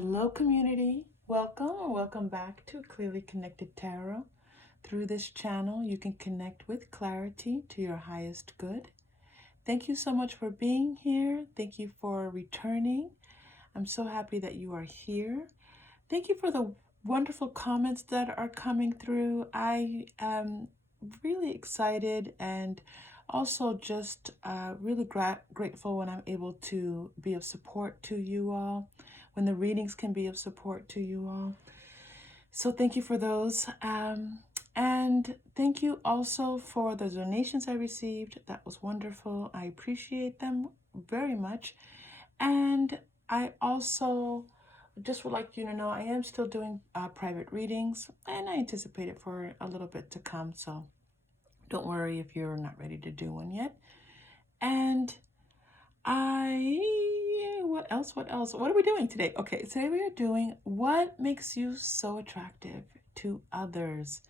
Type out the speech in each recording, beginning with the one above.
Hello, community. Welcome or welcome back to Clearly Connected Tarot. Through this channel, you can connect with clarity to your highest good. Thank you so much for being here. Thank you for returning. I'm so happy that you are here. Thank you for the wonderful comments that are coming through. I am really excited and also just really grateful when I'm able to be of support to you all, when the readings can be of support to you all. So thank you for those. And thank you also for the donations I received. That was wonderful. I appreciate them very much. And I also just would like you to know I am still doing private readings, and I anticipate it for a little bit to come. So don't worry if you're not ready to do one yet. And what else? What are we doing today? Okay, today we are doing what makes you so attractive to others.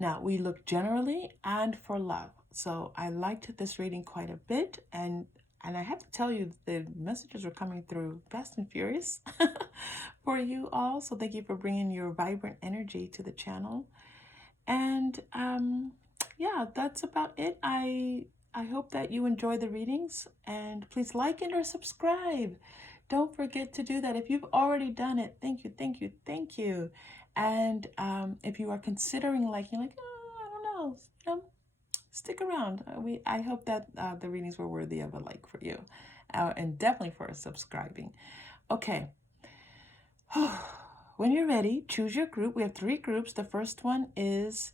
Now, we look generally and for love. So I liked this reading quite a bit, and I have to tell you, the messages are coming through fast and furious for you all. So thank you for bringing your vibrant energy to the channel. And yeah, that's about it. I hope that you enjoy the readings, and please like and or subscribe. Don't forget to do that. If you've already done it, thank you, thank you, thank you. And if you are considering liking, like, oh, I don't know, stick around. I hope that the readings were worthy of a like for you, and definitely for subscribing. Okay. When you're ready, choose your group. We have 3 groups. The first one is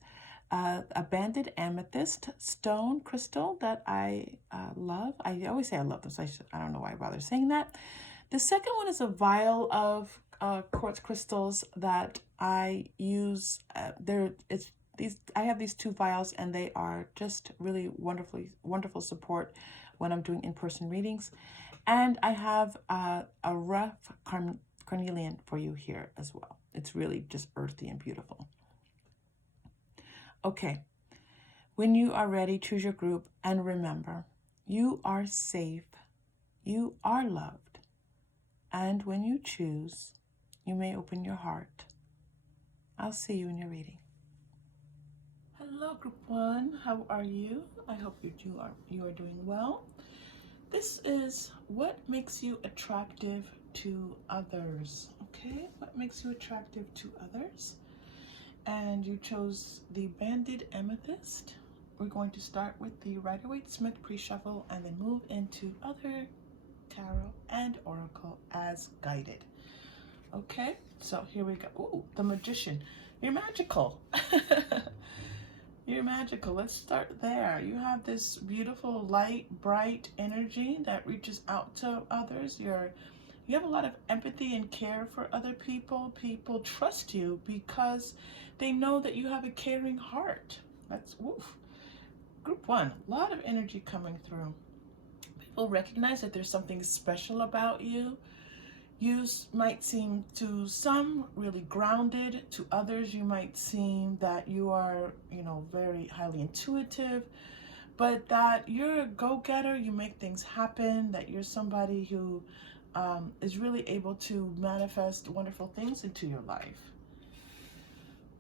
a banded amethyst stone crystal that I love. I always say I love them, so I don't know why I bother saying that. The second one is a vial of quartz crystals that I use. I have these 2 vials, and they are just really wonderful support when I'm doing in-person readings. And I have a rough Carnelian for you here as well. It's really just earthy and beautiful. Okay, when you are ready, choose your group, and remember, you are safe, you are loved, and when you choose, you may open your heart. I'll see you in your reading. Hello, group 1. How are you? I hope you are doing well. This is what makes you attractive to others. Okay, what makes you attractive to others? And you chose the banded amethyst. We're going to start with the Rider-Waite-Smith pre-shuffle and then move into other tarot and oracle as guided. Okay, so here we go. Ooh, the Magician. You're magical. You're magical. Let's start there. You have this beautiful, light, bright energy that reaches out to others. You have a lot of empathy and care for other people. People trust you because they know that you have a caring heart. That's woof. Group 1, a lot of energy coming through. People recognize that there's something special about you. You might seem to some really grounded, to others you might seem that you are, very highly intuitive, but that you're a go-getter, you make things happen, that you're somebody who is really able to manifest wonderful things into your life.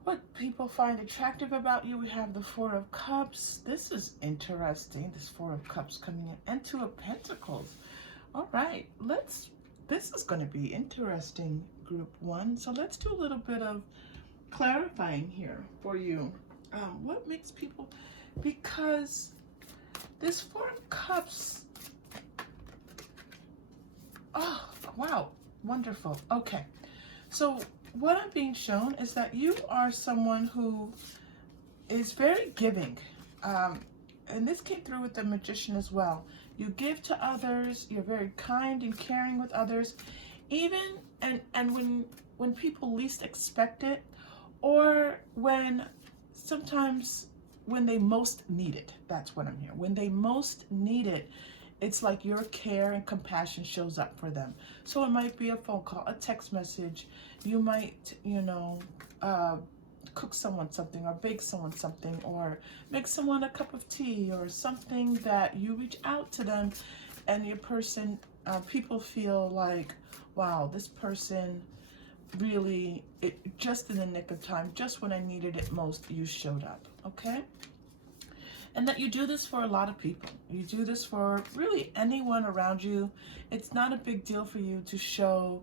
What people find attractive about you, we have the 4 of Cups. This is interesting, this 4 of Cups coming in, and 2 of Pentacles. All right, this is going to be interesting, group 1. So let's do a little bit of clarifying here for you. What makes people, because this 4 of Cups, oh, wow, wonderful. Okay, so what I'm being shown is that you are someone who is very giving. And this came through with the Magician as well. You give to others, you're very kind and caring with others, even and when people least expect it, or sometimes when they most need it. That's what I'm hearing. When they most need it, it's like your care and compassion shows up for them. So it might be a phone call, a text message. You might, cook someone something, or bake someone something, or make someone a cup of tea, or something that you reach out to them, and your person, people feel like, wow, this person really, just in the nick of time, just when I needed it most, you showed up, okay? And that you do this for a lot of people. You do this for really anyone around you. It's not a big deal for you to show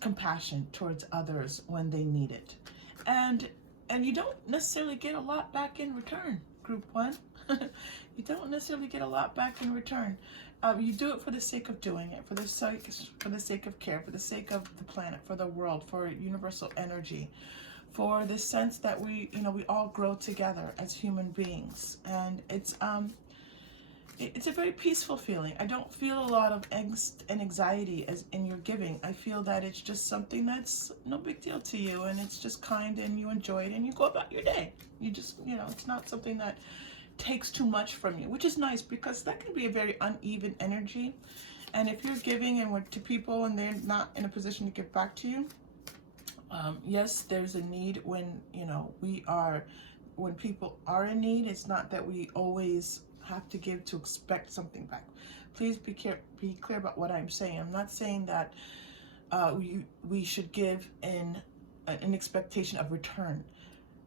compassion towards others when they need it. And you don't necessarily get a lot back in return, group one. You don't necessarily get a lot back in return. You do it for the sake of doing it, for the sake of care, for the sake of the planet, for the world, for universal energy, for the sense that we all grow together as human beings. And it's a very peaceful feeling. I don't feel a lot of angst and anxiety as in your giving. I feel that it's just something that's no big deal to you, and it's just kind, and you enjoy it, and you go about your day. You just, it's not something that takes too much from you, which is nice, because that can be a very uneven energy. And if you're giving and to people and they're not in a position to give back to you, yes, there's a need when when people are in need. It's not that we always have to give to expect something back. Please be clear about what I'm saying. I'm not saying that we should give in an expectation of return.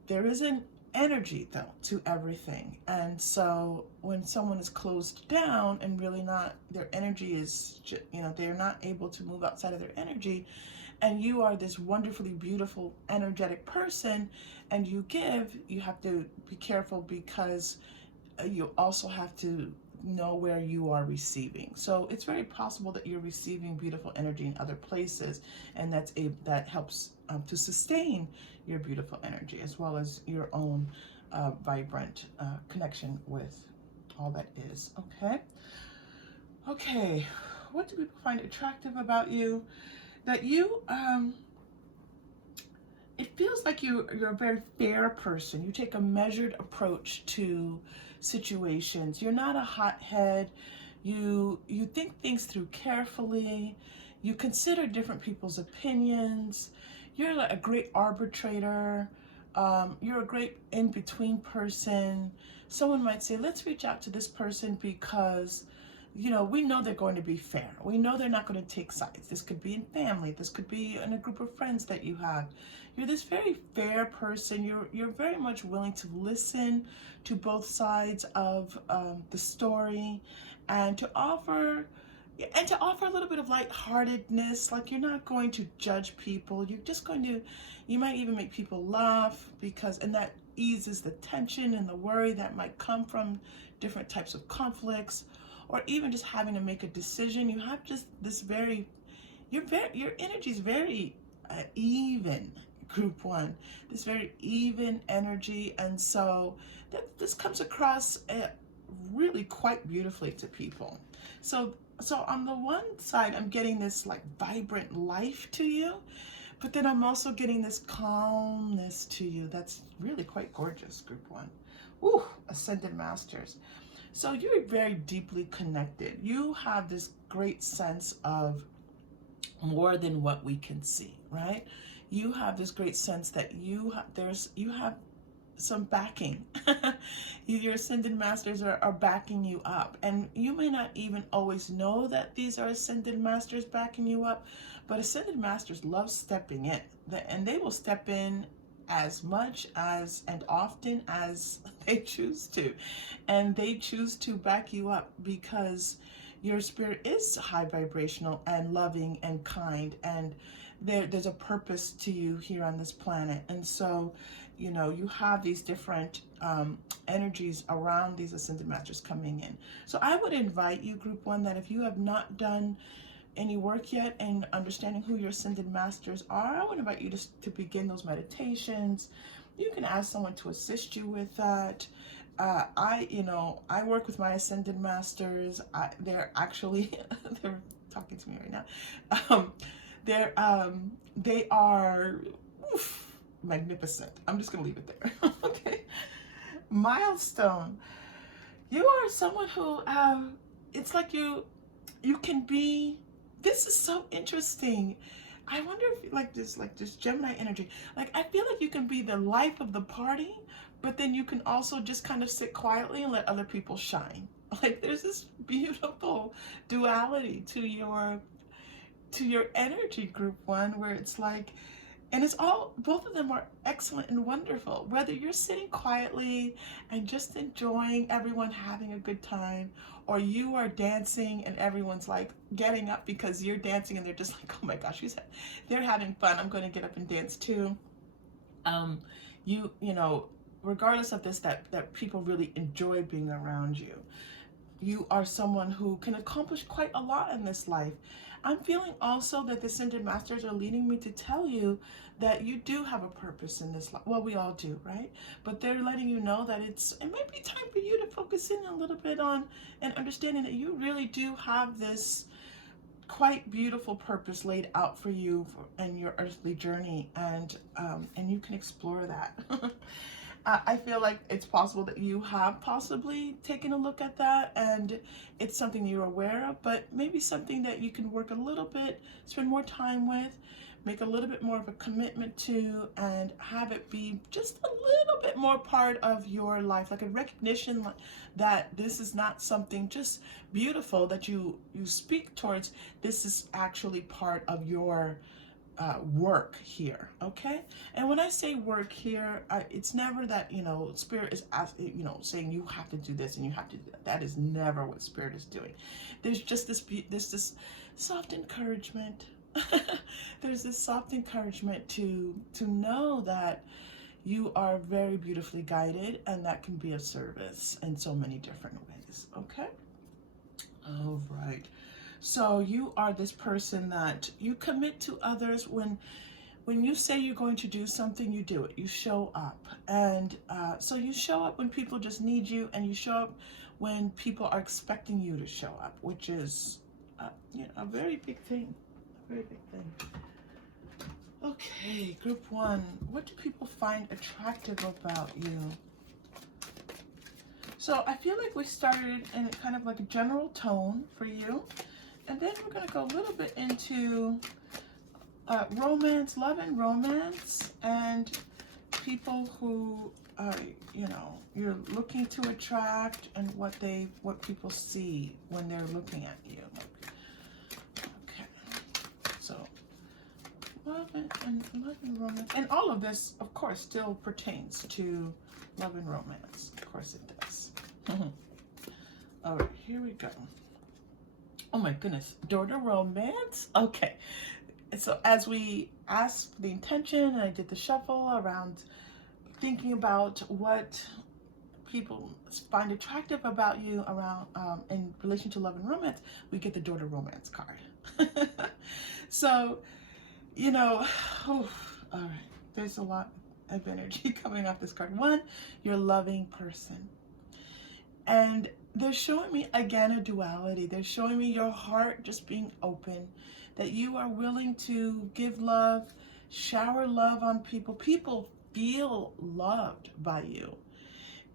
There is an energy though to everything, and so when someone is closed down and really not, their energy is, they're not able to move outside of their energy, and you are this wonderfully beautiful energetic person and you give, you have to be careful, because you also have to know where you are receiving. So it's very possible that you're receiving beautiful energy in other places, and that helps to sustain your beautiful energy, as well as your own vibrant connection with all that is. Okay, what do people find attractive about you? That you, it feels like you're a very fair person. You take a measured approach to situations. You're not a hothead. You think things through carefully. You consider different people's opinions. You're like a great arbitrator. You're a great in-between person. Someone might say, let's reach out to this person because we know they're going to be fair. We know they're not going to take sides. This could be in family. This could be in a group of friends that you have. You're this very fair person. You're very much willing to listen to both sides of the story, and to offer a little bit of lightheartedness. Like, you're not going to judge people. You're just going to, you might even make people laugh, and that eases the tension and the worry that might come from different types of conflicts, or even just having to make a decision. You have just this your energy is very even, group one, this very even energy. And so this comes across really quite beautifully to people. So on the one side, I'm getting this like vibrant life to you, but then I'm also getting this calmness to you. That's really quite gorgeous, group one. Ooh, Ascended Masters. So you're very deeply connected. You have this great sense of more than what we can see, right? You have this great sense that you have some backing. Your Ascended Masters are backing you up. And you may not even always know that these are Ascended Masters backing you up, but Ascended Masters love stepping in. And they will step in as much as and often as they choose to. And they choose to back you up because your spirit is high vibrational and loving and kind, and there's a purpose to you here on this planet. And so, you have these different energies around these Ascended Masters coming in. So I would invite you, group one, that if you have not done any work yet in understanding who your Ascended Masters are, I would invite you to begin those meditations. You can ask someone to assist you with that. I work with my Ascended Masters. They're actually, they're talking to me right now. They are magnificent. I'm just gonna leave it there. Okay. Milestone. You are someone who, it's like you can be. This is so interesting. I wonder if like this Gemini energy, like I feel like you can be the life of the party, but then you can also just kind of sit quietly and let other people shine. Like there's this beautiful duality to your energy, group one, where it's like And it's all, both of them are excellent and wonderful. Whether you're sitting quietly and just enjoying everyone having a good time, or you are dancing and everyone's like getting up because you're dancing and they're just like, oh my gosh, they're having fun. I'm going to get up and dance too. You know, regardless of this, that people really enjoy being around you. You are someone who can accomplish quite a lot in this life. I'm feeling also that the Ascended Masters are leading me to tell you that you do have a purpose in this life. Well, we all do, right? But they're letting you know that it might be time for you to focus in a little bit on and understanding that you really do have this quite beautiful purpose laid out for you in your earthly journey, and you can explore that. I feel like it's possible that you have possibly taken a look at that and it's something you're aware of, but maybe something that you can work a little bit, spend more time with, make a little bit more of a commitment to, and have it be just a little bit more part of your life, like a recognition that this is not something just beautiful that you speak towards. This is actually part of your work here, okay? And when I say work here, it's never that, you know, Spirit is saying you have to do this and you have to do that. That is never what Spirit is doing. There's just this soft encouragement. There's this soft encouragement to know that you are very beautifully guided, and that can be of service in so many different ways, okay? All right. So you are this person that you commit to others. When you say you're going to do something, you do it. You show up. And so you show up when people just need you, and you show up when people are expecting you to show up, which is a very big thing. A very big thing. Okay, group 1. What do people find attractive about you? So I feel like we started in kind of like a general tone for you. And then we're going to go a little bit into romance, love and romance, and people who, you're looking to attract, and what people see when they're looking at you. Okay, so love and romance. And all of this, of course, still pertains to love and romance. Of course it does. All right, here we go. Oh my goodness, door to romance? Okay. And so as we asked the intention, and I did the shuffle around thinking about what people find attractive about you around in relation to love and romance, we get the door to romance card. So, all right, there's a lot of energy coming off this card. 1, you're a loving person. And they're showing me, again, a duality. They're showing me your heart just being open, that you are willing to give love, shower love on people. People feel loved by you.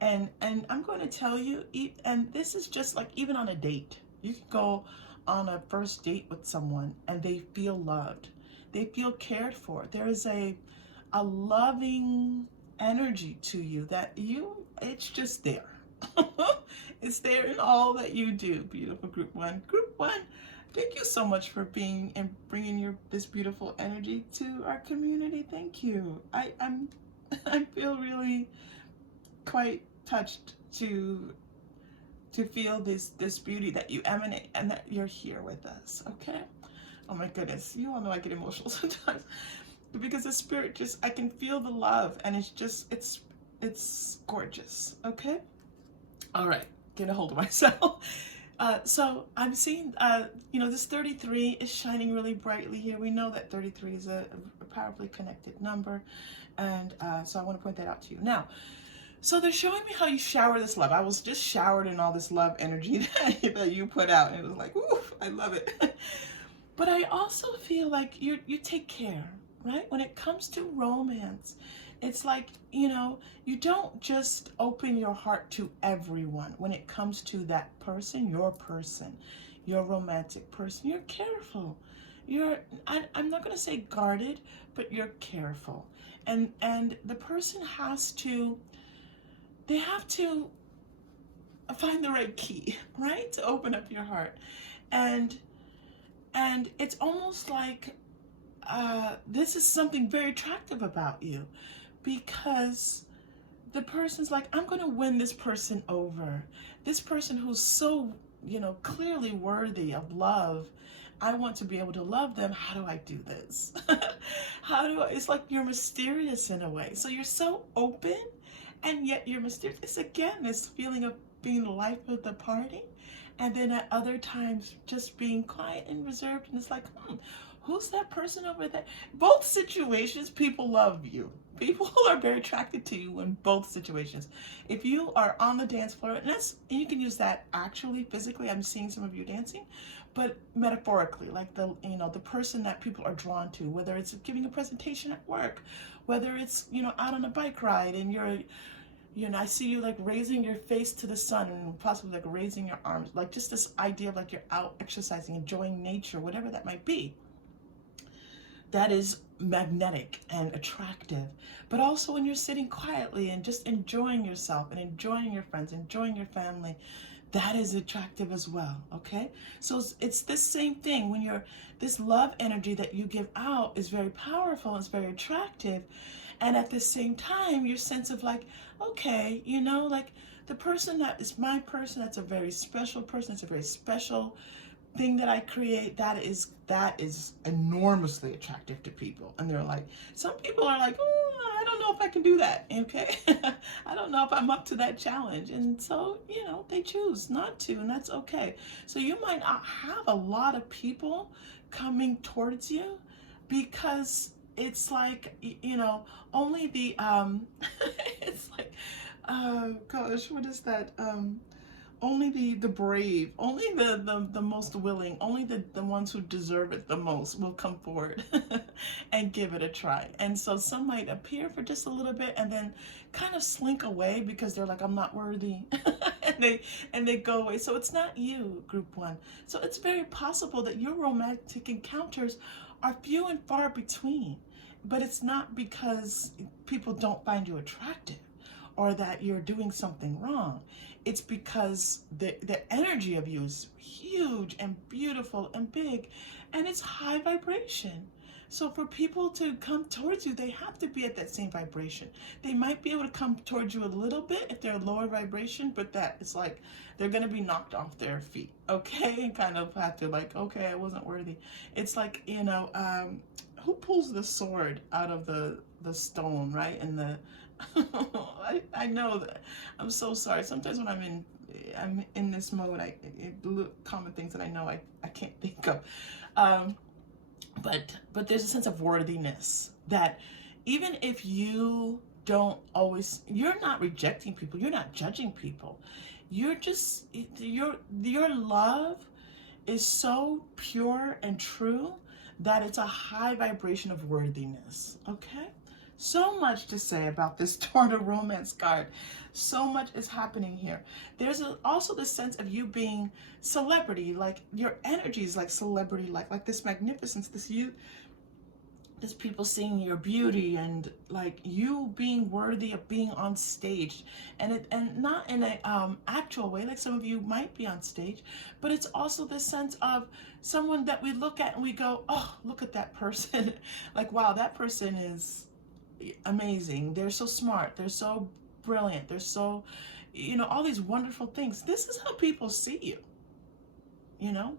And I'm going to tell you, and this is just like even on a date. You can go on a first date with someone and they feel loved. They feel cared for. There is a loving energy to you that it's just there. It's there in all that you do. Beautiful group 1. Group 1, thank you so much for being and bringing this beautiful energy to our community. Thank you. I feel really quite touched to feel this beauty that you emanate, and that you're here with us. Okay. Oh my goodness, you all know I get emotional sometimes because the Spirit I can feel the love, and it's gorgeous. Okay. All right, get a hold of myself. So I'm seeing, this 33 is shining really brightly here. We know that 33 is a powerfully connected number. And so I want to point that out to you. Now, so they're showing me how you shower this love. I was just showered in all this love energy that you put out. And it was like, ooh, I love it. But I also feel like you take care, right? When it comes to romance, it's like, you don't just open your heart to everyone. When it comes to that person, your romantic person, you're careful. I'm not going to say guarded, but you're careful. And the person they have to find the right key, right? To open up your heart. And it's almost like this is something very attractive about you, because the person's like, I'm going to win this person over. This person who's so, clearly worthy of love. I want to be able to love them. How do I do this? It's like you're mysterious in a way. So you're so open, and yet you're mysterious. It's again this feeling of being the life of the party. And then at other times, just being quiet and reserved. And it's like, who's that person over there? Both situations, people love you. People are very attracted to you in both situations. If you are on the dance floor, and you can use that actually physically. I'm seeing some of you dancing, but metaphorically, like the person that people are drawn to, whether it's giving a presentation at work, whether it's out on a bike ride, and I see you like raising your face to the sun and possibly like raising your arms, like just this idea of like you're out exercising, enjoying nature, whatever that might be. That is magnetic and attractive. But also when you're sitting quietly and just enjoying yourself and enjoying your friends, enjoying your family, that is attractive as well, okay? So it's this same thing. When this love energy that you give out is very powerful, it's very attractive. And at the same time, your sense of like, okay, like the person that is my person, that's a very special person, it's a very special thing that I create, that is enormously attractive to people. And they're like, some people are like, oh, I don't know if I can do that, okay? I don't know if I'm up to that challenge. And so, they choose not to, and that's okay. So you might not have a lot of people coming towards you, because it's like, only the, it's like, gosh, what is that? Only the brave, only the most willing, only the ones who deserve it the most will come forward and give it a try. And so some might appear for just a little bit and then kind of slink away because they're like, I'm not worthy. and they go away. So it's not you, group one. So it's very possible that your romantic encounters are few and far between. But it's not because people don't find you attractive or that you're doing something wrong. It's because the energy of you is huge and beautiful and big, and it's high vibration. So for people to come towards you, they have to be at that same vibration. They might be able to come towards you a little bit if they're lower vibration, but that is like they're going to be knocked off their feet, okay? And kind of have to like, okay, I wasn't worthy. It's like, who pulls the sword out of the stone, right? And the I know that. I'm so sorry. Sometimes when I'm in this mode, common things that I know I can't think of. But there's a sense of worthiness that even if you don't always, you're not rejecting people, you're not judging people. You're just your love is so pure and true that it's a high vibration of worthiness. Okay? So much to say about this Tornado Romance card. So much is happening here. There's also this sense of you being celebrity, like your energy is like celebrity, like this magnificence, this people seeing your beauty and like you being worthy of being on stage, and not in a actual way, like some of you might be on stage, but it's also this sense of someone that we look at and we go, oh, look at that person. Like, wow, that person is amazing. They're so smart. They're so brilliant. They're so, all these wonderful things. This is how people see you.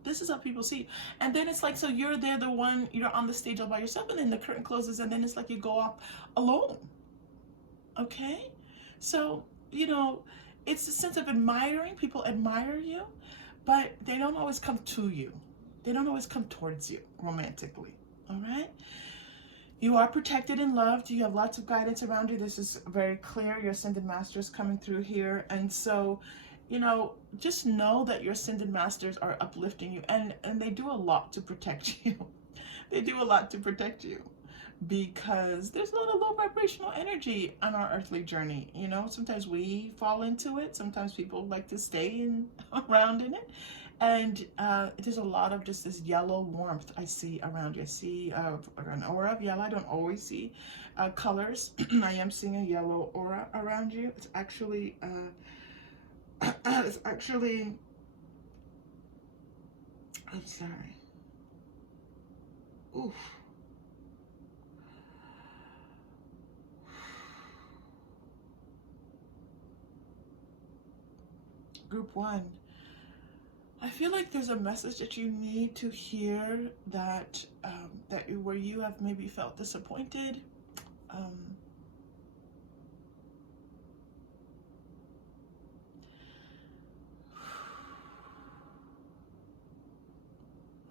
This is how people see you. And then it's like, so you're there, you're on the stage all by yourself, and then the curtain closes, and then it's like you go off alone. Okay? So, it's a sense of admiring. People admire you, but they don't always come to you. They don't always come towards you romantically. All right? You are protected and loved. You have lots of guidance around you. This is very clear. Your ascended master is coming through here. And so, just know that your ascended masters are uplifting you. And they do a lot to protect you. They do a lot to protect you. Because there's a lot of low vibrational energy on our earthly journey. Sometimes we fall into it. Sometimes people like to stay around in it. And there's a lot of just this yellow warmth I see around you. I see an aura of yellow. I don't always see colors. I am seeing a yellow aura around you. It's actually, I'm sorry. Oof. Group 1. I feel like there's a message that you need to hear that where you have maybe felt disappointed.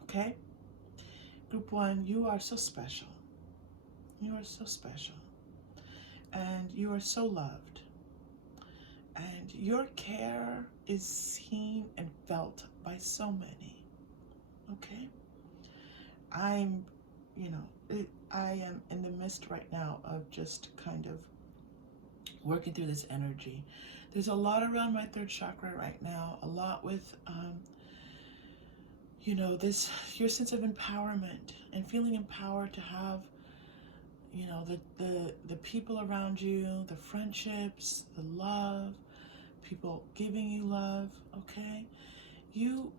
Okay? Group 1, you are so special. You are so special. And you are so loved. And your care is seen and felt by so many. Okay? I am in the midst right now of just kind of working through this energy. There's a lot around my third chakra right now, a lot with, this, your sense of empowerment and feeling empowered to have, the people around you, the friendships, the love, people giving you love, okay? You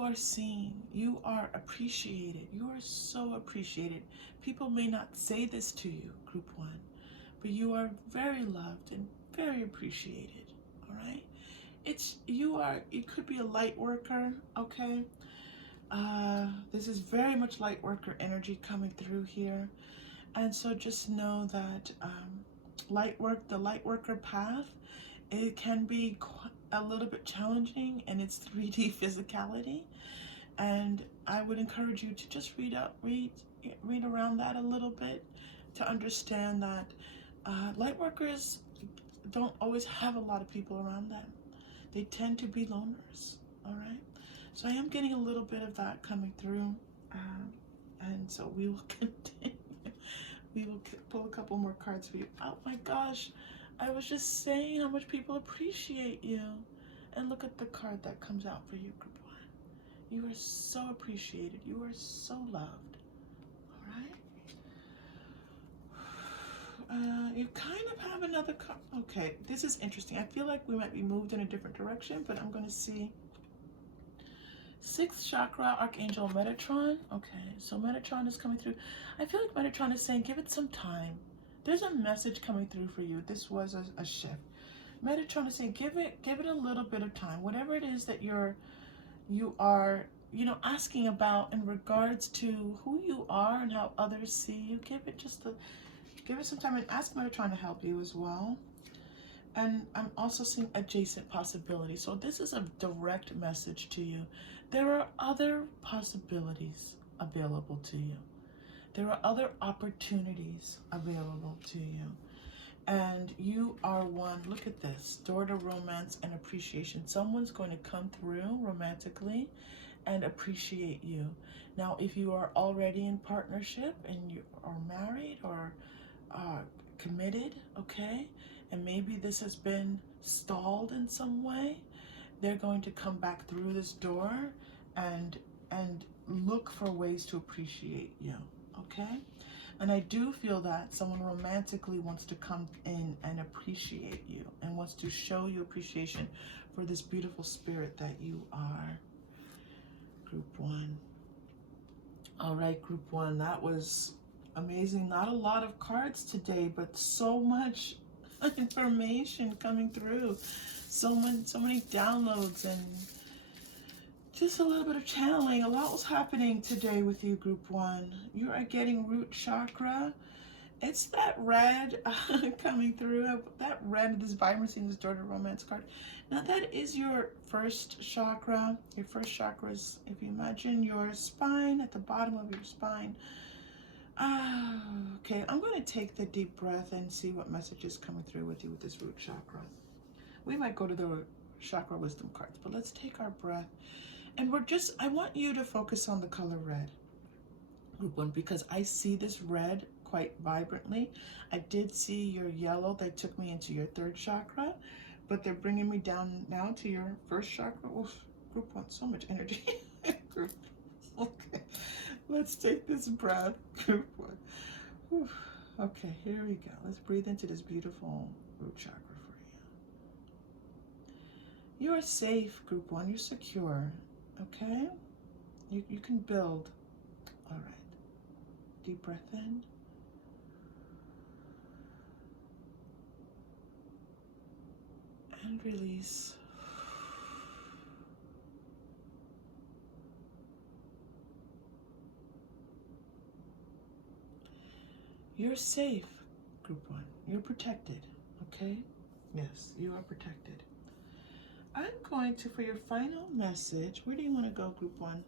are seen, you are appreciated, you are so appreciated. People may not say this to you, Group 1, but you are very loved and very appreciated, all right? You could be a light worker, okay? This is very much light worker energy coming through here. And so just know that the light worker path, it can be a little bit challenging in its 3D physicality. And I would encourage you to just read around that a little bit to understand that light workers don't always have a lot of people around them. They tend to be loners, all right? So I am getting a little bit of that coming through. And so we will continue. We will pull a couple more cards for you. Oh my gosh, I was just saying how much people appreciate you. And look at the card that comes out for you, Group 1. You are so appreciated. You are so loved. All right? You kind of have another card. Okay, this is interesting. I feel like we might be moved in a different direction, but I'm going to see 6th chakra, Archangel Metatron. Okay, so Metatron is coming through. I feel like Metatron is saying, give it some time. There's a message coming through for you. This was a shift. Metatron is saying, give it a little bit of time. Whatever it is that you are, asking about in regards to who you are and how others see you, give it some time, and ask Metatron to help you as well. And I'm also seeing adjacent possibilities. So this is a direct message to you. There are other possibilities available to you. There are other opportunities available to you. And you are one, look at this, door to romance and appreciation. Someone's going to come through romantically and appreciate you. Now, if you are already in partnership and you are married or committed, okay, and maybe this has been stalled in some way, they're going to come back through this door and look for ways to appreciate you, okay? And I do feel that someone romantically wants to come in and appreciate you and wants to show you appreciation for this beautiful spirit that you are. Group 1. All right, Group 1, that was amazing. Not a lot of cards today, but so much information coming through. So many downloads and just a little bit of channeling. A lot was happening today with you, Group 1. You are getting root chakra. It's that red coming through. That red, this vibrancy, this door to romance card. Now that is your first chakra. Your first chakra is, if you imagine your spine, at the bottom of your spine. Okay, I'm going to take the deep breath and see what message is coming through with you with this root chakra. We might go to the chakra wisdom cards, but let's take our breath. And I want you to focus on the color red, Group 1, because I see this red quite vibrantly. I did see your yellow that took me into your third chakra, but they're bringing me down now to your first chakra. Oof, Group 1, so much energy. Okay, let's take this breath, Group 1. Oof. Okay, here we go. Let's breathe into this beautiful root chakra for you. You are safe, Group 1. You're secure. Okay? You can build. All right. Deep breath in. And release. You're safe, group one. You're protected, okay? Yes, you are protected. I'm going to, for your final message, where do you want to go, group one?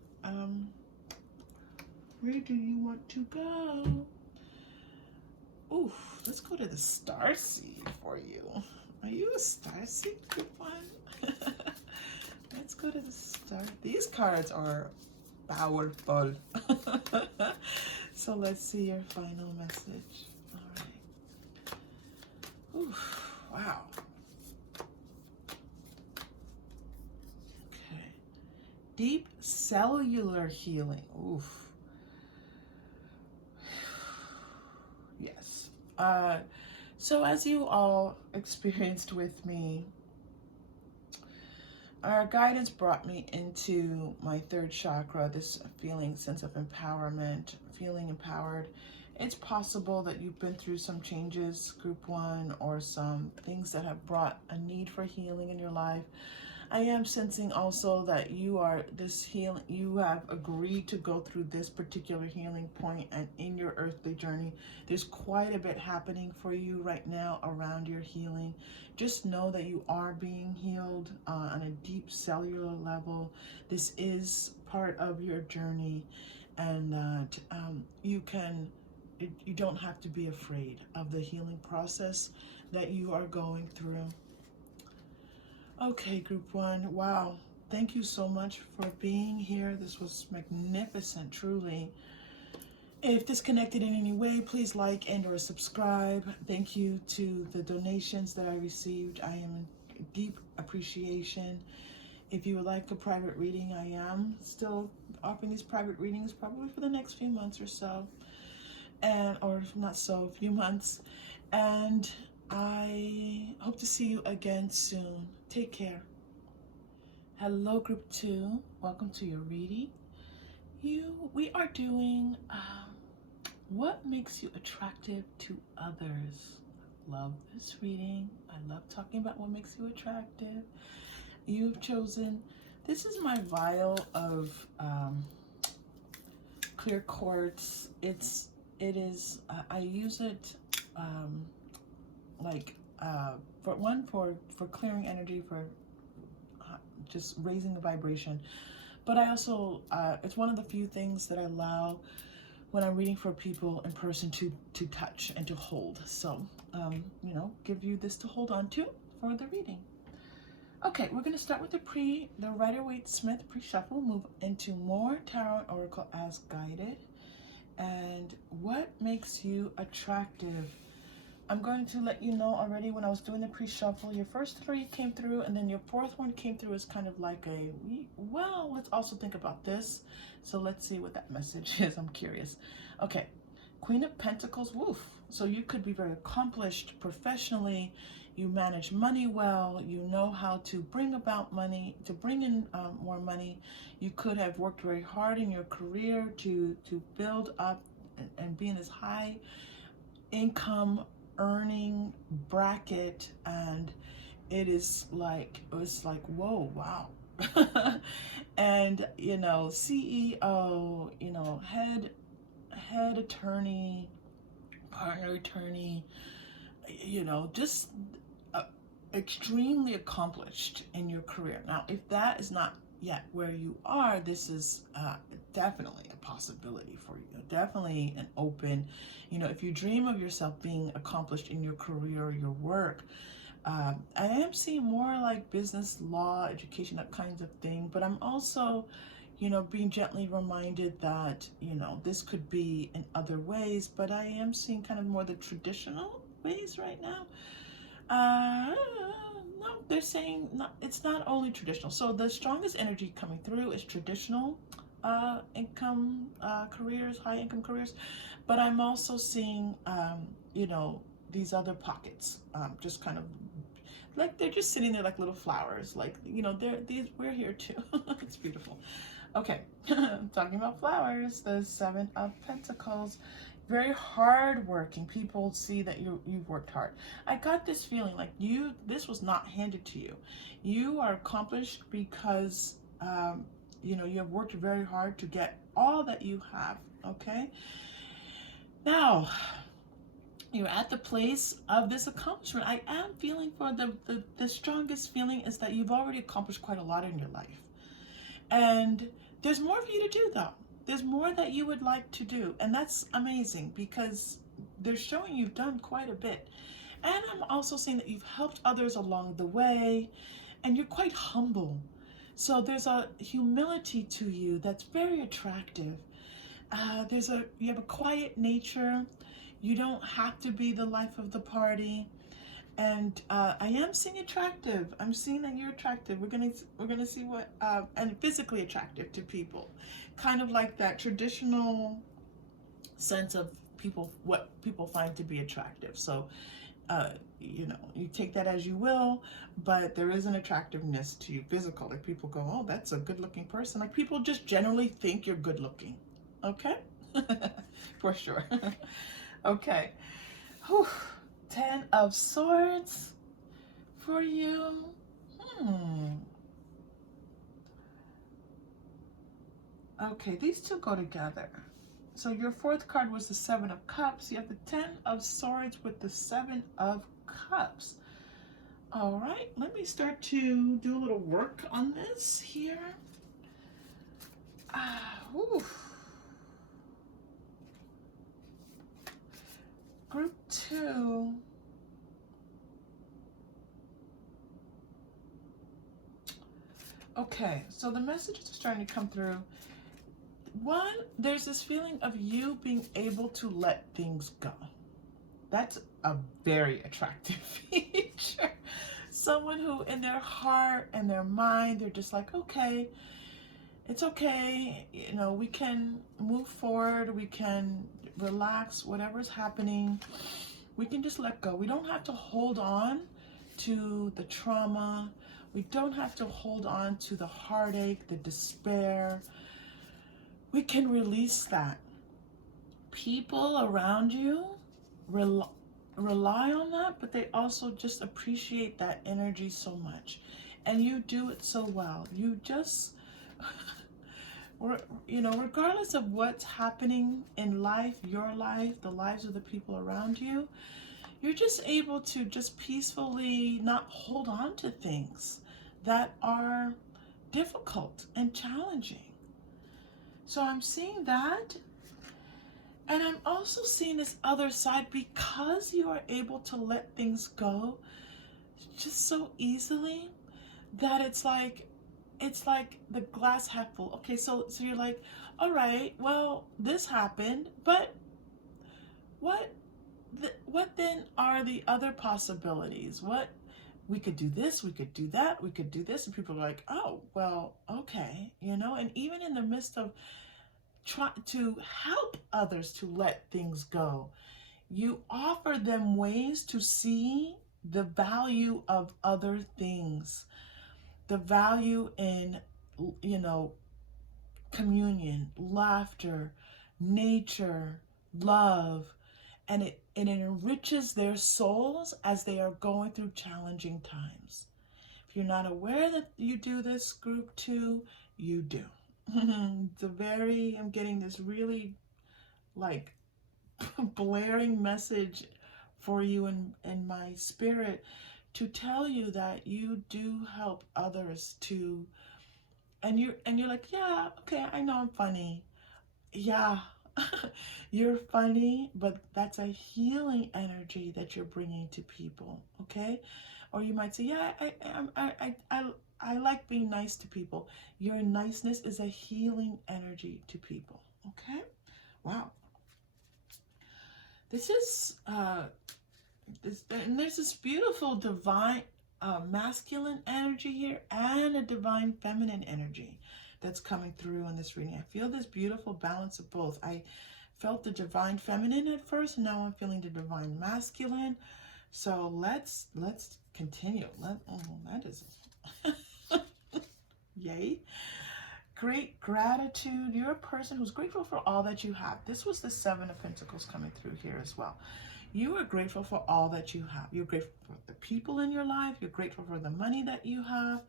Where do you want to go? Oof, let's go to the starseed for you. Are you a starseed, group one? Let's go to the star. These cards are powerful. So let's see your final message. All right. Oof, wow. Okay. Deep cellular healing. Oof. Yes. So as you all experienced with me, our guidance brought me into my third chakra, this feeling, sense of empowerment, feeling empowered. It's possible that you've been through some changes, group one, or some things that have brought a need for healing in your life. I am sensing also that you are this healing, you have agreed to go through this particular healing point, and in your earthly journey, there's quite a bit happening for you right now around your healing. Just know that you are being healed on a deep cellular level. This is part of your journey, and that you don't have to be afraid of the healing process that you are going through. Okay, group one, wow. Thank you so much for being here. This was magnificent, truly. If this connected in any way, please like and or subscribe. Thank you to the donations that I received. I am in deep appreciation. If you would like a private reading, I am still offering these private readings probably for the next few months or so. Or not so, a few months. And I hope to see you again soon. Take care. Hello, group two. Welcome to your reading. We are doing what makes you attractive to others. Love this reading. I love talking about what makes you attractive. You've chosen, this is my vial of clear quartz. It is, I use it for clearing energy, for just raising the vibration. But I also, it's one of the few things that I allow when I'm reading for people in person to touch and to hold. So, give you this to hold on to for the reading. Okay, we're going to start with the Rider-Waite-Smith pre-shuffle, move into more Tarot and Oracle as guided. And what makes you attractive? I'm going to let you know already, when I was doing the pre-shuffle, your first three came through, and then your fourth one came through as kind of like well, let's also think about this. So let's see what that message is. I'm curious. Okay, Queen of Pentacles, woof. So you could be very accomplished professionally. You manage money well. You know how to bring about money, to bring in more money. You could have worked very hard in your career to build up and be in this high income earning bracket, and it's like, whoa, wow. And CEO, head attorney, partner attorney, just extremely accomplished in your career. Now, if that is not yet where you are, this is definitely a possibility for you. Definitely an open, if you dream of yourself being accomplished in your career or your work, I am seeing more like business, law, education, that kinds of thing. But I'm also, being gently reminded that, this could be in other ways, but I am seeing kind of more the traditional ways right now. No, they're saying it's not only traditional. So the strongest energy coming through is traditional income careers, high income careers, but I'm also seeing these other pockets, just kind of like they're just sitting there like little flowers, like we're here too. It's beautiful. Okay, talking about flowers, the Seven of Pentacles. Very hard-working. People see that you've worked hard. I got this feeling like this was not handed to you. You are accomplished because you have worked very hard to get all that you have. Okay. Now, You're at the place of this accomplishment. I am feeling for the strongest feeling is that you've already accomplished quite a lot in your life. And there's more for you to do though. There's more that you would like to do. And that's amazing because they're showing you've done quite a bit. And I'm also seeing that you've helped others along the way and you're quite humble. So there's a humility to you that's very attractive. You have a quiet nature. You don't have to be the life of the party. And I am seeing attractive. I'm seeing that you're attractive. We're gonna see what and physically attractive to people, kind of like that traditional sense of people, what people find to be attractive. So you know, you take that as you will, but there is an attractiveness to you, physical. Like people go, oh, that's a good-looking person. Like people just generally think you're good-looking. Okay, for sure. Okay. Whew. 10 of Swords for you. Okay, these two go together. So your fourth card was the Seven of Cups. You have the 10 of Swords with the Seven of Cups. All right, let me start to do a little work on this here. Group 2. Okay, so the messages are starting to come through. One, there's this feeling of you being able to let things go. That's a very attractive feature. Someone who in their heart and their mind, they're just like, okay, it's okay. You know, we can move forward. We can relax, whatever's happening. We can just let go. We don't have to hold on to the trauma. We don't have to hold on to the heartache, the despair. We can release that. People around you rely on that, but they also just appreciate that energy so much. And you do it so well. You just, you know, regardless of what's happening in life, your life, the lives of the people around you, you're just able to just peacefully not hold on to things that are difficult and challenging. So I'm seeing that. And I'm also seeing this other side because you are able to let things go just so easily that it's like the glass half full. Okay, so you're like, all right, well, this happened, but what then are the other possibilities? What we could do this, we could do that, we could do this, and people are like, oh, well, okay, you know. And even in the midst of try to help others to let things go, you offer them ways to see the value of other things, the value in, you know, communion, laughter, nature, love, and it enriches their souls as they are going through challenging times. If you're not aware that you do this, group 2, you do. I'm getting this really like blaring message for you in my spirit to tell you that you do help others to, and you're like, yeah, okay, I know I'm funny. Yeah, you're funny, but that's a healing energy that you're bringing to people, okay? Or you might say, yeah, I like being nice to people. Your niceness is a healing energy to people, okay? Wow. This is, and there's this beautiful divine masculine energy here and a divine feminine energy that's coming through in this reading. I feel this beautiful balance of both. I felt the divine feminine at first, and now I'm feeling the divine masculine. So let's continue. That is yay. Great gratitude. You're a person who's grateful for all that you have. This was the 7 of Pentacles coming through here as well. You are grateful for all that you have. You're grateful for the people in your life. You're grateful for the money that you have.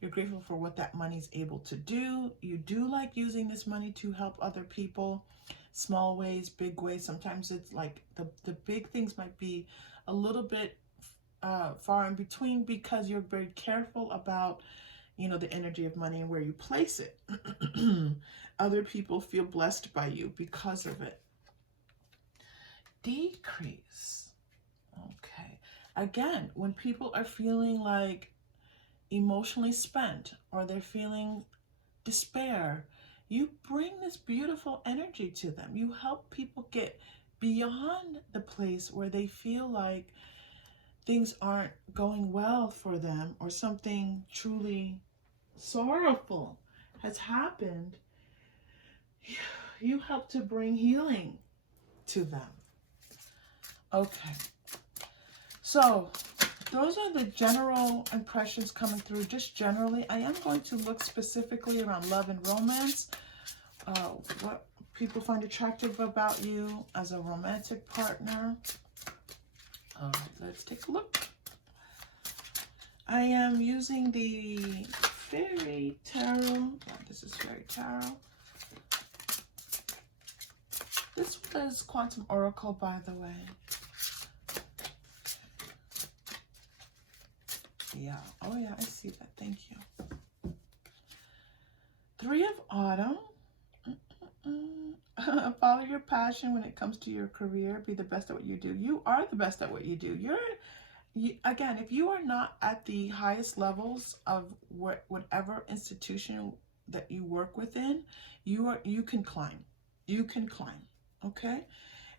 You're grateful for what that money's able to do. You do like using this money to help other people. small ways, big ways. Sometimes it's like the big things might be a little bit far in between because you're very careful about, you know, the energy of money and where you place it. Other people feel blessed by you because of it. Decrease. Okay. Again, when people are feeling like emotionally spent or they're feeling despair, you bring this beautiful energy to them. You help people get beyond the place where they feel like things aren't going well for them or something truly sorrowful has happened. You help to bring healing to them. Okay. So those are the general impressions coming through, just generally. I am going to look specifically around love and romance, what people find attractive about you as a romantic partner. All right, let's take a look. I am using the Fairy Tarot. This is Fairy Tarot. This was Quantum Oracle, by the way. Yeah. Oh, yeah, I see that. Thank you. Three of Autumn. Follow your passion when it comes to your career. Be the best at what you do. You are the best at what you do. Again, if you are not at the highest levels of whatever institution that you work within, you can climb. You can climb. Okay?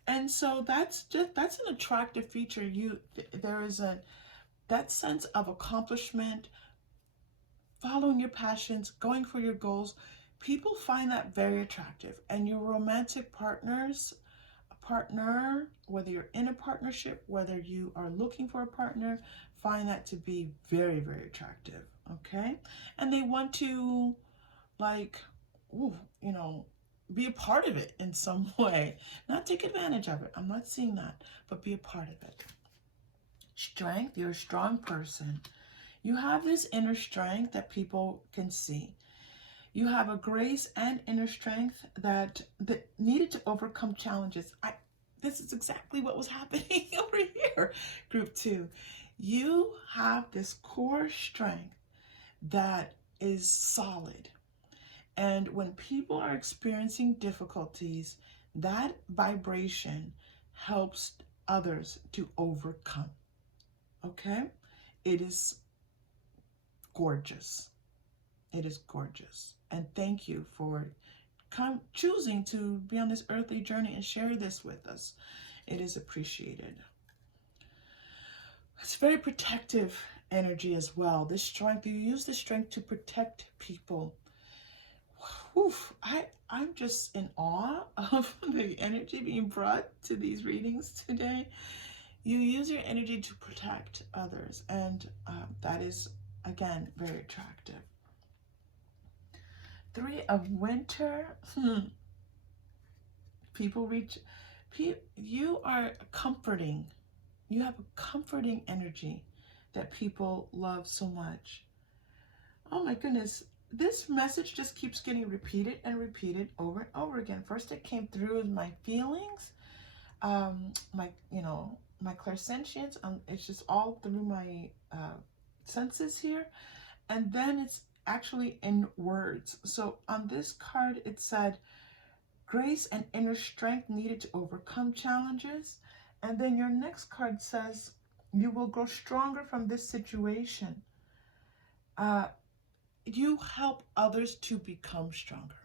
And so that's an attractive feature. There is that sense of accomplishment, following your passions, going for your goals. People find that very attractive. And your romantic partner, whether you're in a partnership, whether you are looking for a partner, find that to be very, very attractive. Okay? And they want to, like, be a part of it in some way. Not take advantage of it. I'm not seeing that, but be a part of it. Strength, you're a strong person. You have this inner strength that people can see. You have a grace and inner strength that needed to overcome challenges. This is exactly what was happening over here, group 2. You have this core strength that is solid. And when people are experiencing difficulties, that vibration helps others to overcome. Okay? It is gorgeous. It is gorgeous. And thank you for choosing to be on this earthly journey and share this with us. It is appreciated. It's very protective energy as well. This strength, you use this strength to protect people. Oof, I'm just in awe of the energy being brought to these readings today. You use your energy to protect others, and that is, again, very attractive. 3 of Winter. You are comforting. You have a comforting energy that people love so much. Oh my goodness. This message just keeps getting repeated and repeated over and over again. First it came through as my feelings, my clairsentience. It's just all through my senses here. And then it's actually in words. So on this card, it said, grace and inner strength needed to overcome challenges. And then your next card says, you will grow stronger from this situation. You help others to become stronger.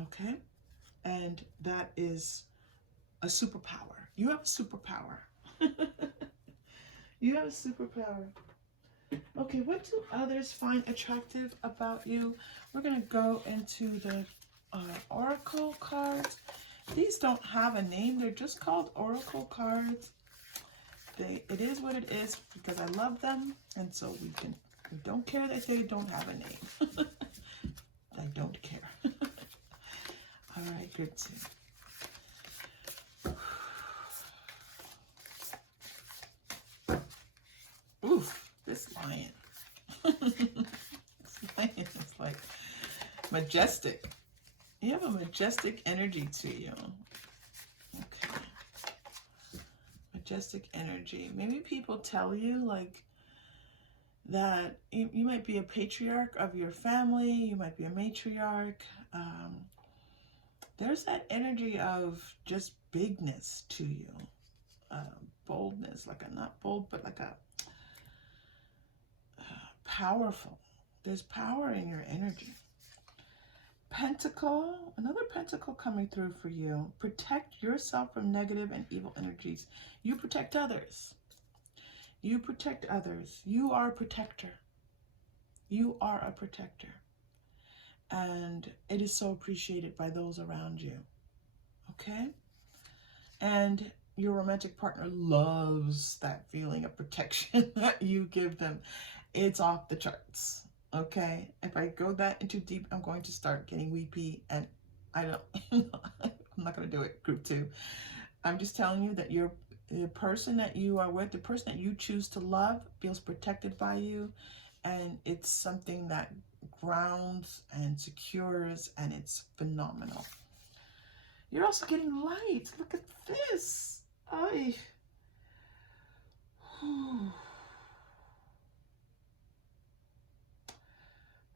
Okay? And that is a superpower. You have a superpower. You have a superpower. Okay, what do others find attractive about you? We're going to go into the oracle cards. These don't have a name. They're just called oracle cards. It is what it is because I love them. And so we don't care that they don't have a name. I don't care. All right, good too. Oof, this lion. This lion is like majestic. You have a majestic energy to you. Okay. Majestic energy. Maybe people tell you like that you might be a patriarch of your family. You might be a matriarch. There's that energy of just bigness to you. Boldness, like a, not bold, but like a powerful. There's power in your energy. Pentacle, another pentacle coming through for you. Protect yourself from negative and evil energies. You protect others. You protect others. You are a protector. You are a protector. And it is so appreciated by those around you. Okay? And your romantic partner loves that feeling of protection that you give them. It's off the charts. Okay, if I go that into deep, I'm going to start getting weepy, and I don't, I'm not going to do it, group 2. I'm just telling you that the person that you are with, the person that you choose to love, feels protected by you, and it's something that grounds and secures, and it's phenomenal. You're also getting light. Look at this. Ay.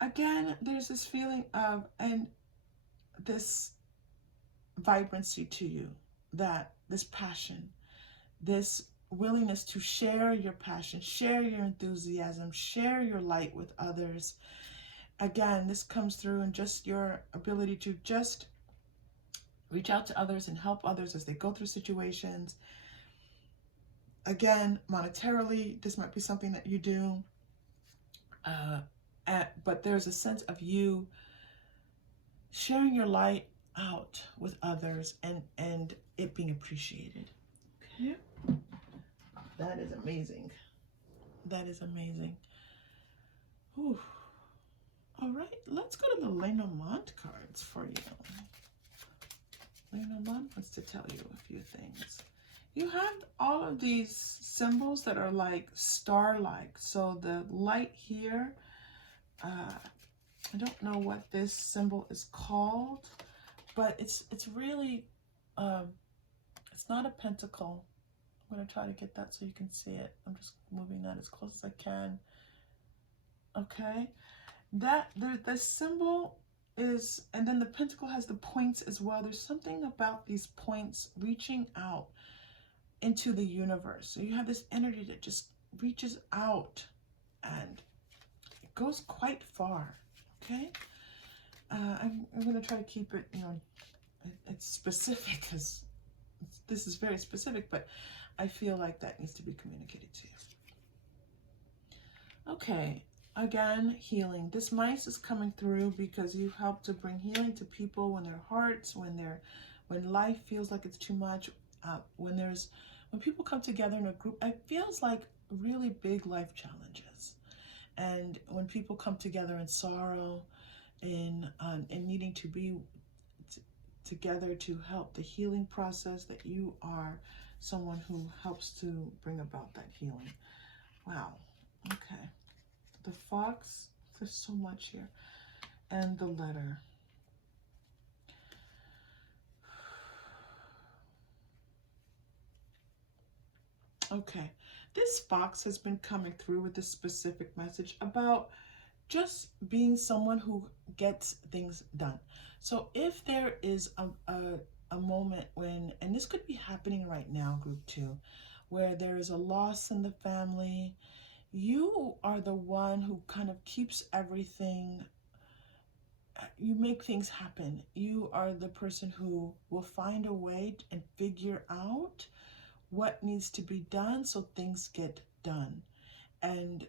Again, there's this feeling of, and this vibrancy to you, that this passion, this willingness to share your passion, share your enthusiasm, share your light with others. Again, this comes through in just your ability to just reach out to others and help others as they go through situations. Again, monetarily, this might be something that you do. But there's a sense of you sharing your light out with others and it being appreciated. Okay. That is amazing. That is amazing. Whew. All right, let's go to the Lenormand cards for you. Lenormand wants to tell you a few things. You have all of these symbols that are like star-like. So the light here, I don't know what this symbol is called, but it's really, it's not a pentacle. I'm going to try to get that so you can see it. I'm just moving that as close as I can. Okay. The symbol is, and then the pentacle has the points as well. There's something about these points reaching out into the universe. So you have this energy that just reaches out and it goes quite far. Okay. I'm going to try to keep it, it's specific because this is very specific, but I feel like that needs to be communicated to you. Okay, again, healing. This mice is coming through because you've helped to bring healing to people when their hearts, when life feels like it's too much, when people come together in a group, it feels like really big life challenges. And when people come together in sorrow, in needing to be together to help the healing process, that you are someone who helps to bring about that healing. Wow. Okay. The fox, there's so much here. And the letter. Okay. This fox has been coming through with this specific message about just being someone who gets things done. So if there is a moment when, and this could be happening right now, group 2, where there is a loss in the family, you are the one who kind of keeps everything, you make things happen. You are the person who will find a way and figure out what needs to be done so things get done. And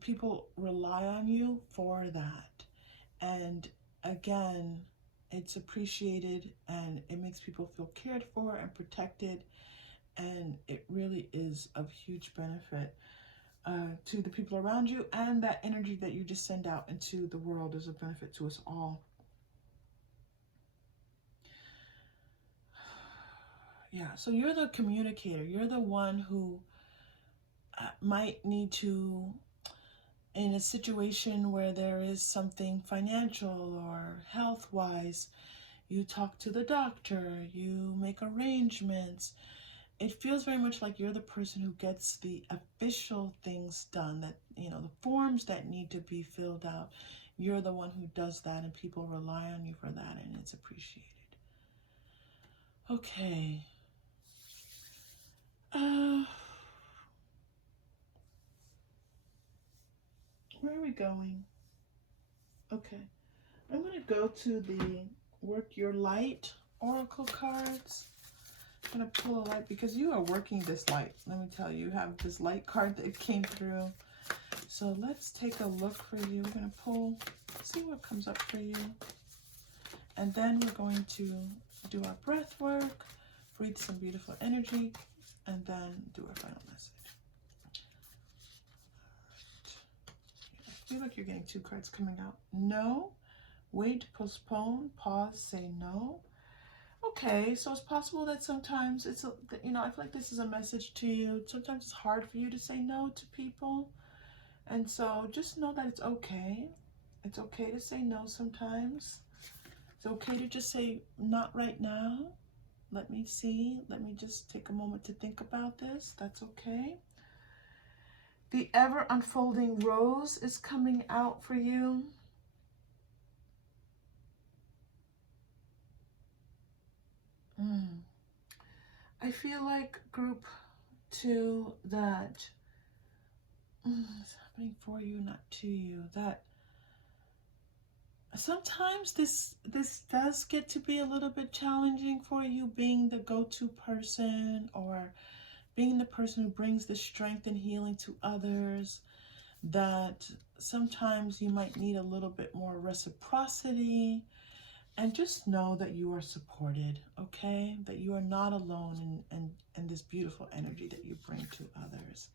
people rely on you for that. And again, it's appreciated and it makes people feel cared for and protected. And it really is of huge benefit to the people around you, and that energy that you just send out into the world is a benefit to us all. Yeah, so you're the communicator. You're the one who might need to, in a situation where there is something financial or health-wise, You talk to the doctor, you make arrangements. It feels very much like you're the person who gets the official things done, that, you know, the forms that need to be filled out. You're the one who does that, and people rely on you for that, and it's appreciated. Okay. Where are we going? Okay. I'm going to go to the Work Your Light Oracle cards. I'm going to pull a light because you are working this light. Let me tell you, you have this light card that came through. So let's take a look for you. We're going to pull, see what comes up for you. And then we're going to do our breath work, breathe some beautiful energy, and then do our final message. I feel like you're getting two cards coming out. No, wait, postpone, pause, say no. Okay, so it's possible that sometimes it's, you know, I feel like this is a message to you. Sometimes it's hard for you to say no to people. And so just know that it's okay. It's okay to say no sometimes. It's okay to just say, not right now. Let me see. Let me just take a moment to think about this. That's okay. The ever unfolding rose is coming out for you. I feel like group 2 that it's happening for you, not to you. That sometimes this does get to be a little bit challenging for you, being the go-to person, or being the person who brings the strength and healing to others. That sometimes you might need a little bit more reciprocity. And just know that you are supported, okay? That you are not alone in this beautiful energy that you bring to others.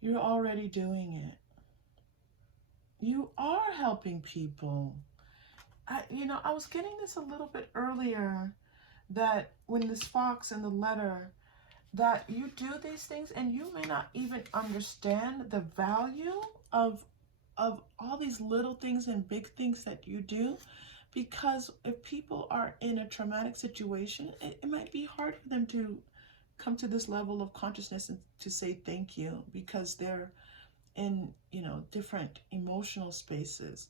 You're already doing it. You are helping people. I was getting this a little bit earlier, that when this fox in the letter, that you do these things and you may not even understand the value of all these little things and big things that you do. Because if people are in a traumatic situation, it might be hard for them to come to this level of consciousness and to say thank you, because they're in, you know, different emotional spaces.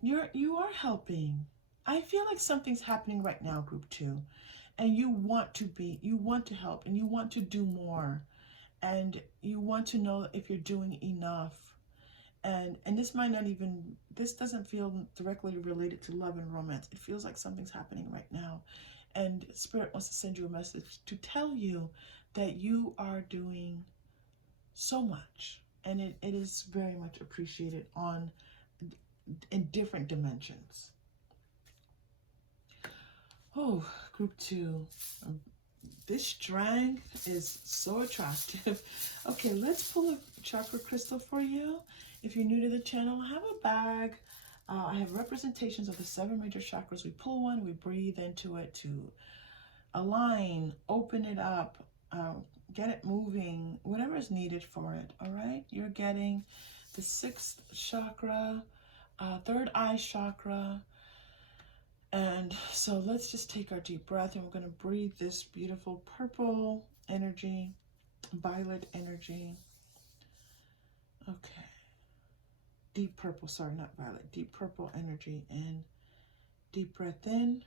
You are helping. I feel like something's happening right now, group 2, and you want to help, and you want to do more, and you want to know if you're doing enough. And this might not even, this doesn't feel directly related to love and romance. It feels like something's happening right now. And Spirit wants to send you a message to tell you that you are doing so much. And it is very much appreciated in different dimensions. Oh, group 2. This strength is so attractive. Okay, let's pull a chakra crystal for you. If you're new to the channel, I have a bag. I have representations of the 7 major chakras. We pull one, we breathe into it to align, open it up, get it moving, whatever is needed for it, all right? You're getting the 6th chakra, 3rd eye chakra. And so let's just take our deep breath, and we're going to breathe this beautiful purple energy, violet energy. Okay. Deep purple, sorry, not violet, deep purple energy in. Deep breath in.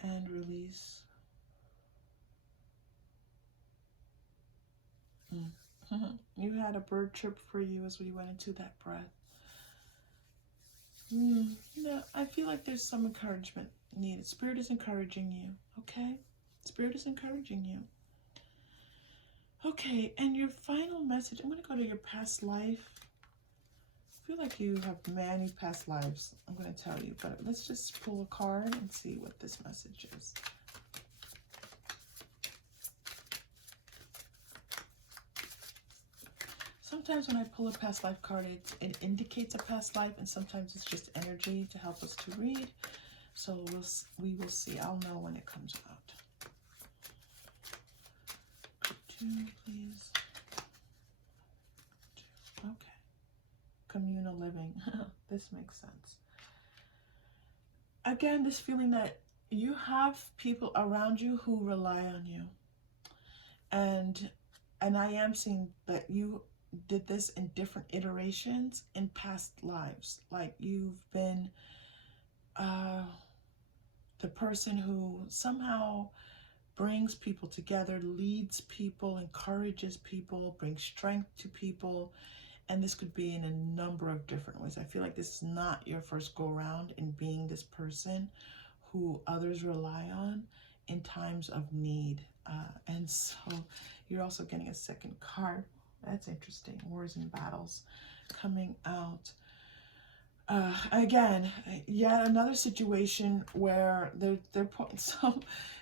And release. You had a bird chirp for you as we went into that breath. No, I feel like there's some encouragement needed. Spirit is encouraging you, okay? Spirit is encouraging you. Okay, and your final message, I'm going to go to your past life. I feel like you have many past lives, I'm going to tell you, but let's just pull a card and see what this message is. Sometimes when I pull a past life card, it indicates a past life, and sometimes it's just energy to help us to read. So we will see. I'll know when it comes out. 2, please. 2. communal living. This makes sense. Again, this feeling that you have people around you who rely on you. And I am seeing that you did this in different iterations in past lives. Like you've been the person who somehow brings people together, leads people, encourages people, brings strength to people. And this could be in a number of different ways. I feel like this is not your first go around in being this person who others rely on in times of need. And so you're also getting a second card. That's interesting. Wars and battles coming out. Again, yet another situation where they're putting some,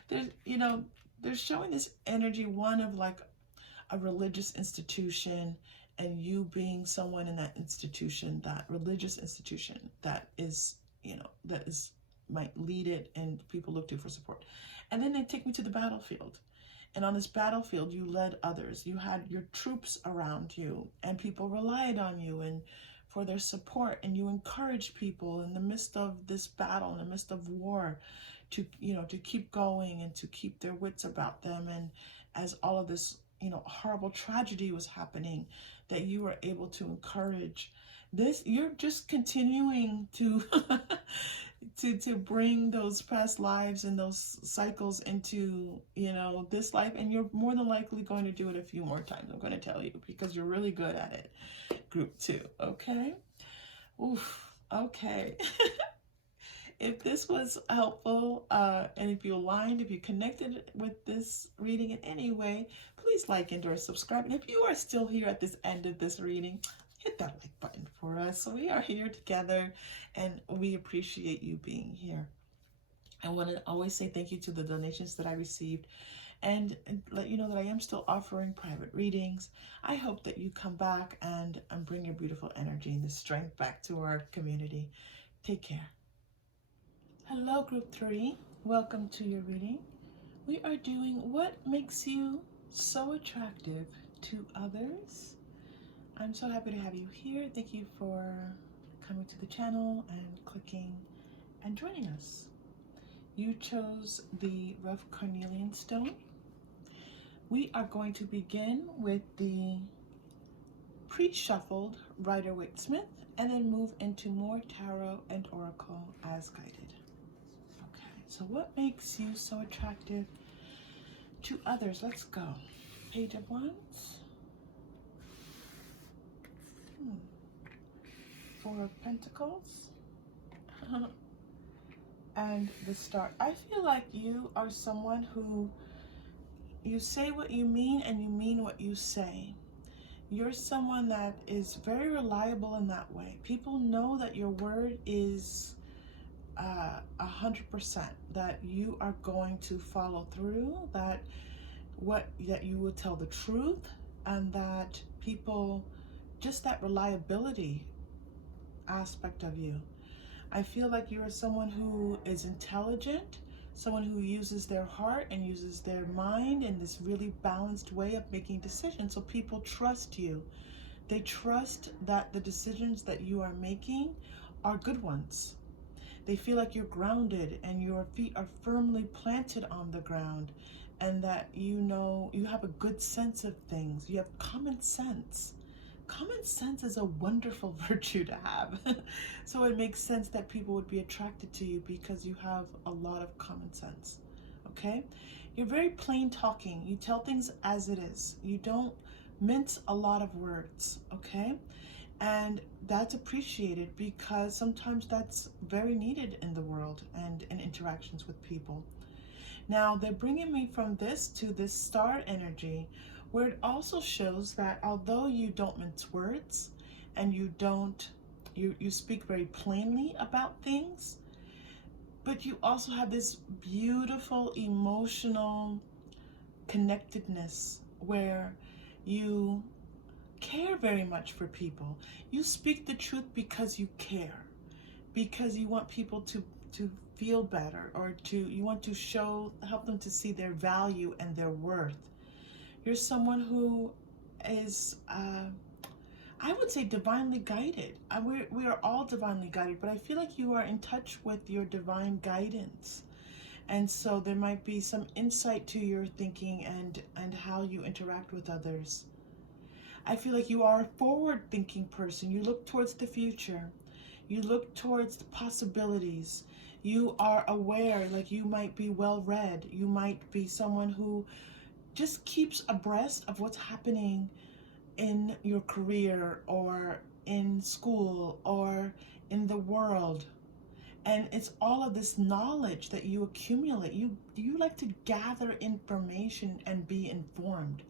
there's, you know, they're showing this energy, one of like a religious institution, and you being someone in that institution, that religious institution that is, you know, that is might lead it and people look to for support. And then they take me to the battlefield. And on this battlefield, you led others. You had your troops around you and people relied on you and for their support, and you encouraged people in the midst of this battle, in the midst of war, to, you know, to keep going and to keep their wits about them. And as all of this, you know, horrible tragedy was happening, that you were able to encourage this. You're just continuing to to bring those past lives and those cycles into, you know, this life, and you're more than likely going to do it a few more times. I'm going to tell you, because you're really good at it. Group 2, okay? Oof, okay. If this was helpful, and if you aligned, if you connected with this reading in any way, please like and or subscribe. And if you are still here at this end of this reading, hit that like button for us. So we are here together, and we appreciate you being here. I want to always say thank you to the donations that I received, and let you know that I am still offering private readings. I hope that you come back and bring your beautiful energy and the strength back to our community. Take care. Hello, Group 3. Welcome to your reading. We are doing what makes you so attractive to others. I'm so happy to have you here. Thank you for coming to the channel and clicking and joining us. You chose the rough carnelian stone. We are going to begin with the pre-shuffled Rider-Waite-Smith and then move into more tarot and oracle as guided. Okay, so what makes you so attractive to others? Let's go. Page of Wands. Four of Pentacles. And the Star. I feel like you are someone who, you say what you mean and you mean what you say. You're someone that is very reliable in that way. People know that your word is 100%, that you are going to follow through, that you will tell the truth, and that people, just that reliability aspect of you. I feel like you are someone who is intelligent, someone who uses their heart and uses their mind in this really balanced way of making decisions. So people trust you. They trust that the decisions that you are making are good ones. They feel like you're grounded and your feet are firmly planted on the ground, and that you know you have a good sense of things. You have common sense. Common sense is a wonderful virtue to have. So it makes sense that people would be attracted to you because you have a lot of common sense. Okay? You're very plain talking. You tell things as it is. You don't mince a lot of words. Okay? And that's appreciated because sometimes that's very needed in the world and in interactions with people. Now, they're bringing me from this to this star energy, where it also shows that although you don't mince words and you speak very plainly about things, but you also have this beautiful emotional connectedness where you care very much for people. You speak the truth because you care, because you want people to feel better, or you want to help them to see their value and their worth. You're someone who is, I would say divinely guided. We are all divinely guided, but I feel like you are in touch with your divine guidance. And so there might be some insight to your thinking and how you interact with others. I feel like you are a forward-thinking person. You look towards the future. You look towards the possibilities. You are aware, like you might be well-read. You might be someone who just keeps abreast of what's happening in your career or in school or in the world. And it's all of this knowledge that you accumulate. You like to gather information and be informed.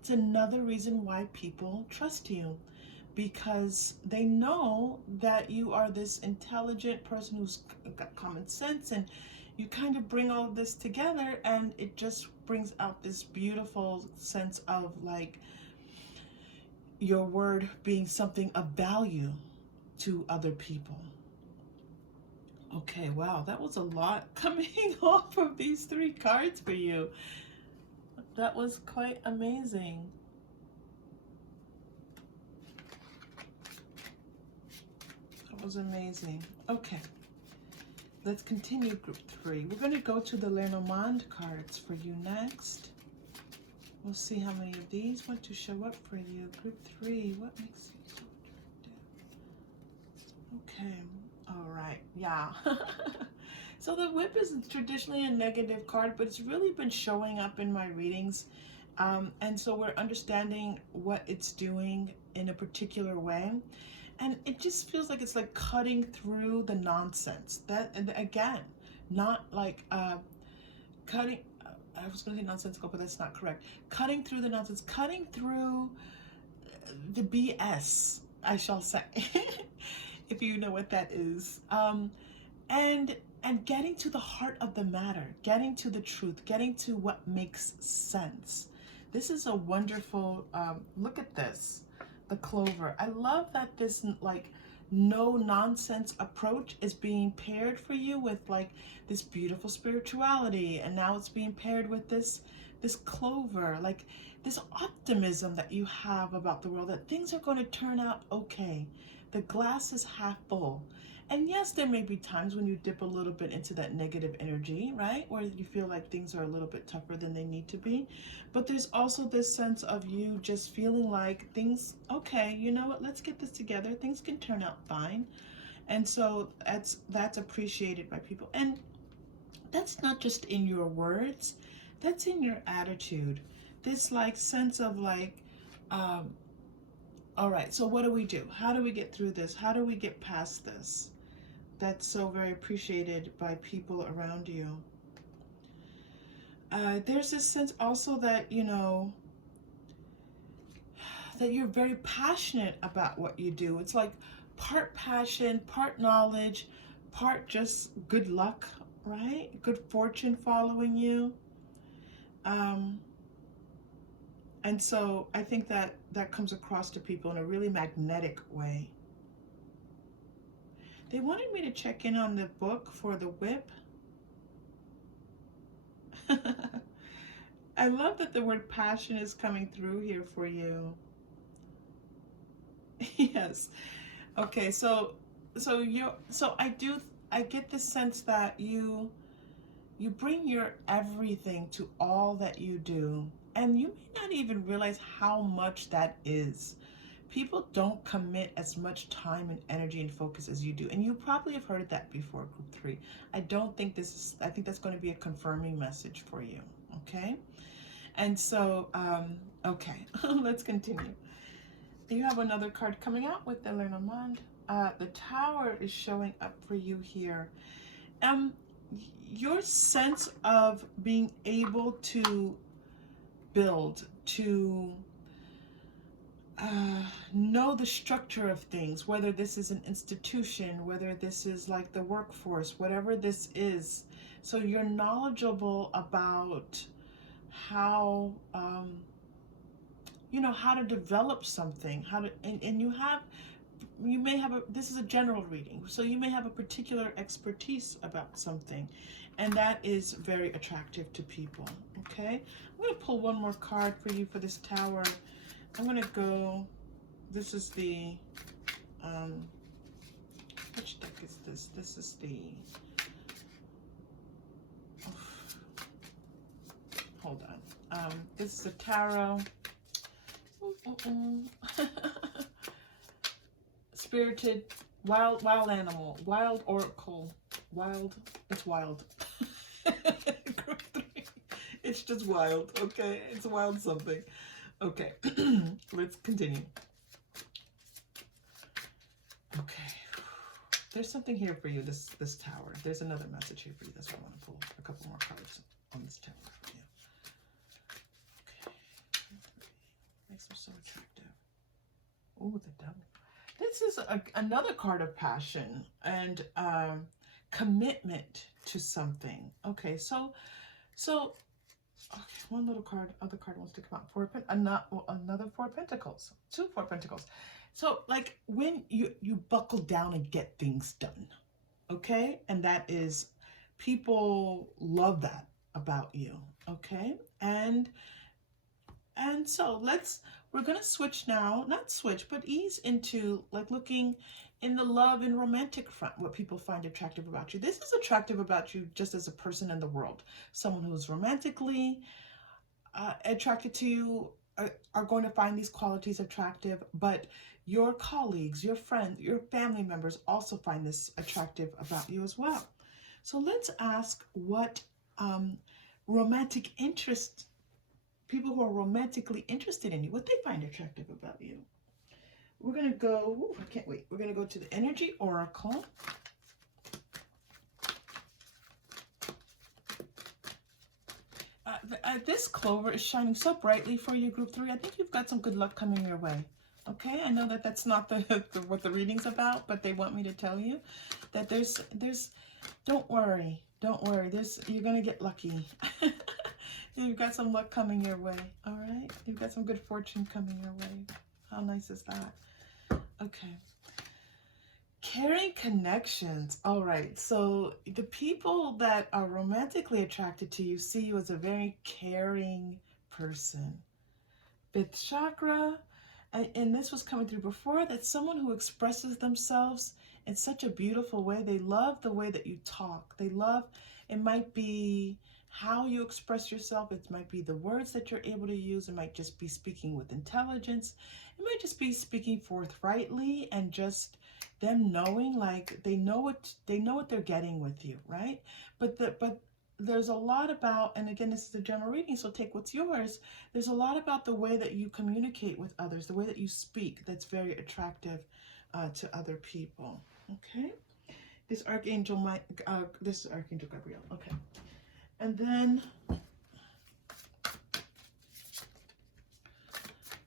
It's another reason why people trust you, because they know that you are this intelligent person who's got common sense, and you kind of bring all of this together, and it just brings out this beautiful sense of like your word being something of value to other people. Okay, wow, that was a lot coming off of these 3 cards for you. That was quite amazing. That was amazing. Okay, let's continue group 3. We're going to go to the Lenormand cards for you next. We'll see how many of these want to show up for you. Group 3, what makes you so attractive? Okay, all right, yeah. So the whip is traditionally a negative card, but it's really been showing up in my readings. And so we're understanding what it's doing in a particular way. And it just feels like it's like cutting through the nonsense. That, and again, not like cutting, I was going to say nonsensical, but that's not correct. Cutting through the nonsense, cutting through the BS, I shall say, if you know what that is. And getting to the heart of the matter, getting to the truth, getting to what makes sense. This is a wonderful, look at this, the clover. I love that this like no nonsense approach is being paired for you with like this beautiful spirituality, and now it's being paired with this clover, like this optimism that you have about the world, that things are going to turn out okay. The glass is half full. And yes, there may be times when you dip a little bit into that negative energy, right? Where you feel like things are a little bit tougher than they need to be. But there's also this sense of you just feeling like things, okay, you know what, let's get this together. Things can turn out fine. And so that's appreciated by people. And that's not just in your words, that's in your attitude. This like sense of like, all right, so what do we do? How do we get through this? How do we get past this? That's so very appreciated by people around you. There's this sense also that, you know, that you're very passionate about what you do. It's like part passion, part knowledge, part just good luck, right? Good fortune following you. And so I think that that comes across to people in a really magnetic way. They wanted me to check in on the book for the whip. I love that the word passion is coming through here for you. Yes. Okay, so I get the sense that you bring your everything to all that you do, and you may not even realize how much that is. People don't commit as much time and energy and focus as you do. And you probably have heard that before, group 3. I think that's going to be a confirming message for you. Okay. And so, okay, let's continue. You have another card coming out with the Lenormand. The Tower is showing up for you here. Your sense of being able to build, to know the structure of things, whether this is an institution, whether this is like the workforce, whatever this is. So you're knowledgeable about how, you know, how to develop something, how to, and you may have this is a general reading, so you may have a particular expertise about something, and that is very attractive to people. Okay, I'm going to pull one more card for you for this Tower. I'm going to go This is the, which deck is this? This is the, oh, hold on. This is a tarot. Spirited, wild animal, wild oracle, wild, it's wild. Group 3. It's just wild, okay? It's wild something. Okay, let's continue. Okay, there's something here for you, this tower. There's another message here for you. That's why I want to pull a couple more cards on this tower for you. Okay, makes them so attractive. Oh, the devil. This is another card of passion and commitment to something. Okay, so okay, one little card, other card wants to come out. Another Four of Pentacles, 2 Four of Pentacles. So like when you buckle down and get things done, okay? And that is, people love that about you, okay? And so we're going to switch now, not switch, but ease into like looking in the love and romantic front, what people find attractive about you. This is attractive about you just as a person in the world. Someone who's romantically attracted to you are going to find these qualities attractive, but your colleagues, your friends, your family members also find this attractive about you as well. So let's ask what romantic interest, people who are romantically interested in you, what they find attractive about you. We're going to go, ooh, I can't wait. We're going to go to the Energy Oracle. This clover is shining so brightly for you, Group 3. I think you've got some good luck coming your way. Okay, I know that that's not what the reading's about, but they want me to tell you that there's don't worry, you're going to get lucky. You've got some luck coming your way, all right? You've got some good fortune coming your way. How nice is that? Okay. Caring connections. All right. So the people that are romantically attracted to you see you as a very caring person. 5th chakra. And this was coming through before, that's someone who expresses themselves in such a beautiful way. They love the way that you talk. They love, it might be how you express yourself. It might be the words that you're able to use. It might just be speaking with intelligence. It might just be speaking forthrightly and just them knowing, like they know what they're getting with you, right? But there's a lot about, and again, this is a general reading, so take what's yours. There's a lot about the way that you communicate with others, the way that you speak, that's very attractive to other people. Okay, this is Archangel Gabriel. Okay, and then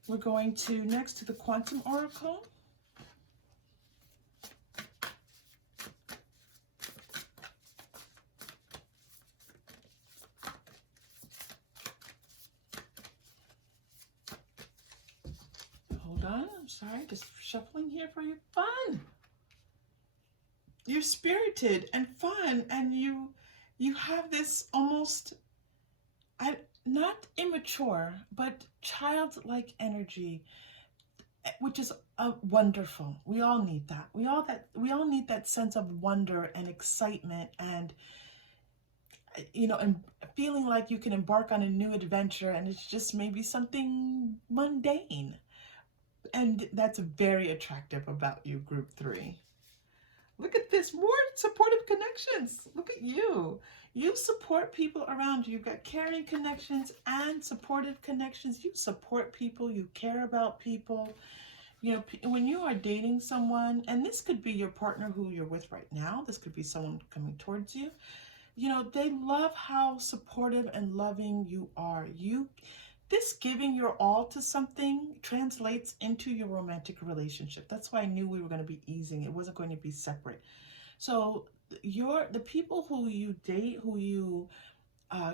we're going to next to the Quantum Oracle. I'm sorry, just shuffling here for you. Fun. You're spirited and fun, and you have this almost, not immature, but childlike energy, which is wonderful. We all need that. We all need that sense of wonder and excitement, and and feeling like you can embark on a new adventure, and it's just maybe something mundane. And that's very attractive about you, Group 3. Look at this, more supportive connections. Look at you. You support people around you. You've got caring connections and supportive connections. You support people. You care about people. When you are dating someone, and this could be your partner who you're with right now. This could be someone coming towards you. They love how supportive and loving you are. This giving your all to something translates into your romantic relationship. That's why I knew we were going to be easing. It wasn't going to be separate. So the people who you date, who you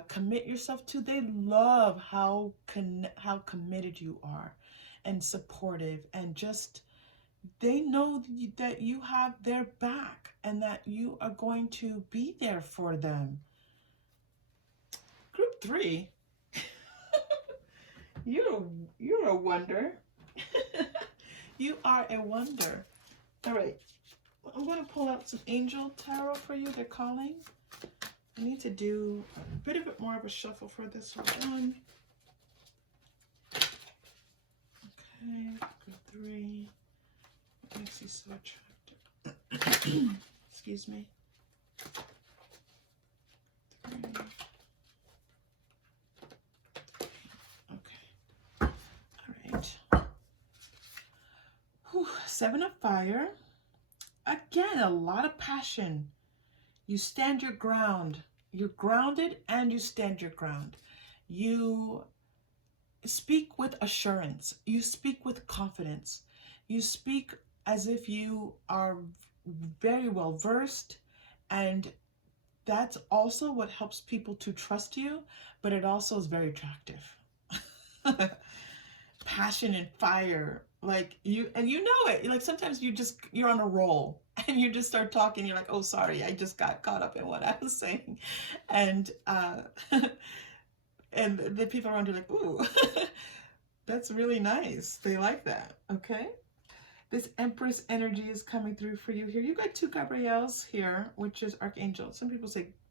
commit yourself to, they love how committed you are and supportive, and just they know that you have their back and that you are going to be there for them. Group 3. You're a wonder. You are a wonder. All right. I'm going to pull out some angel tarot for you. They're calling. I need to do a bit of it more of a shuffle for this one. Okay, good 3. What makes you so attractive? Excuse me. 3. Okay. All right. Whew. 7 of fire. Again, a lot of passion. You stand your ground. You're grounded and you stand your ground. You speak with assurance. You speak with confidence. You speak as if you are very well versed, and that's also what helps people to trust you, but it also is very attractive. Passion and fire, like you know it. Like sometimes you're on a roll and you just start talking, you're like, oh sorry, I just got caught up in what I was saying, and and the people around you are like, ooh, that's really nice, they like that. Okay, this Empress energy is coming through for you here. You got 2 Gabriels here, which is Archangel.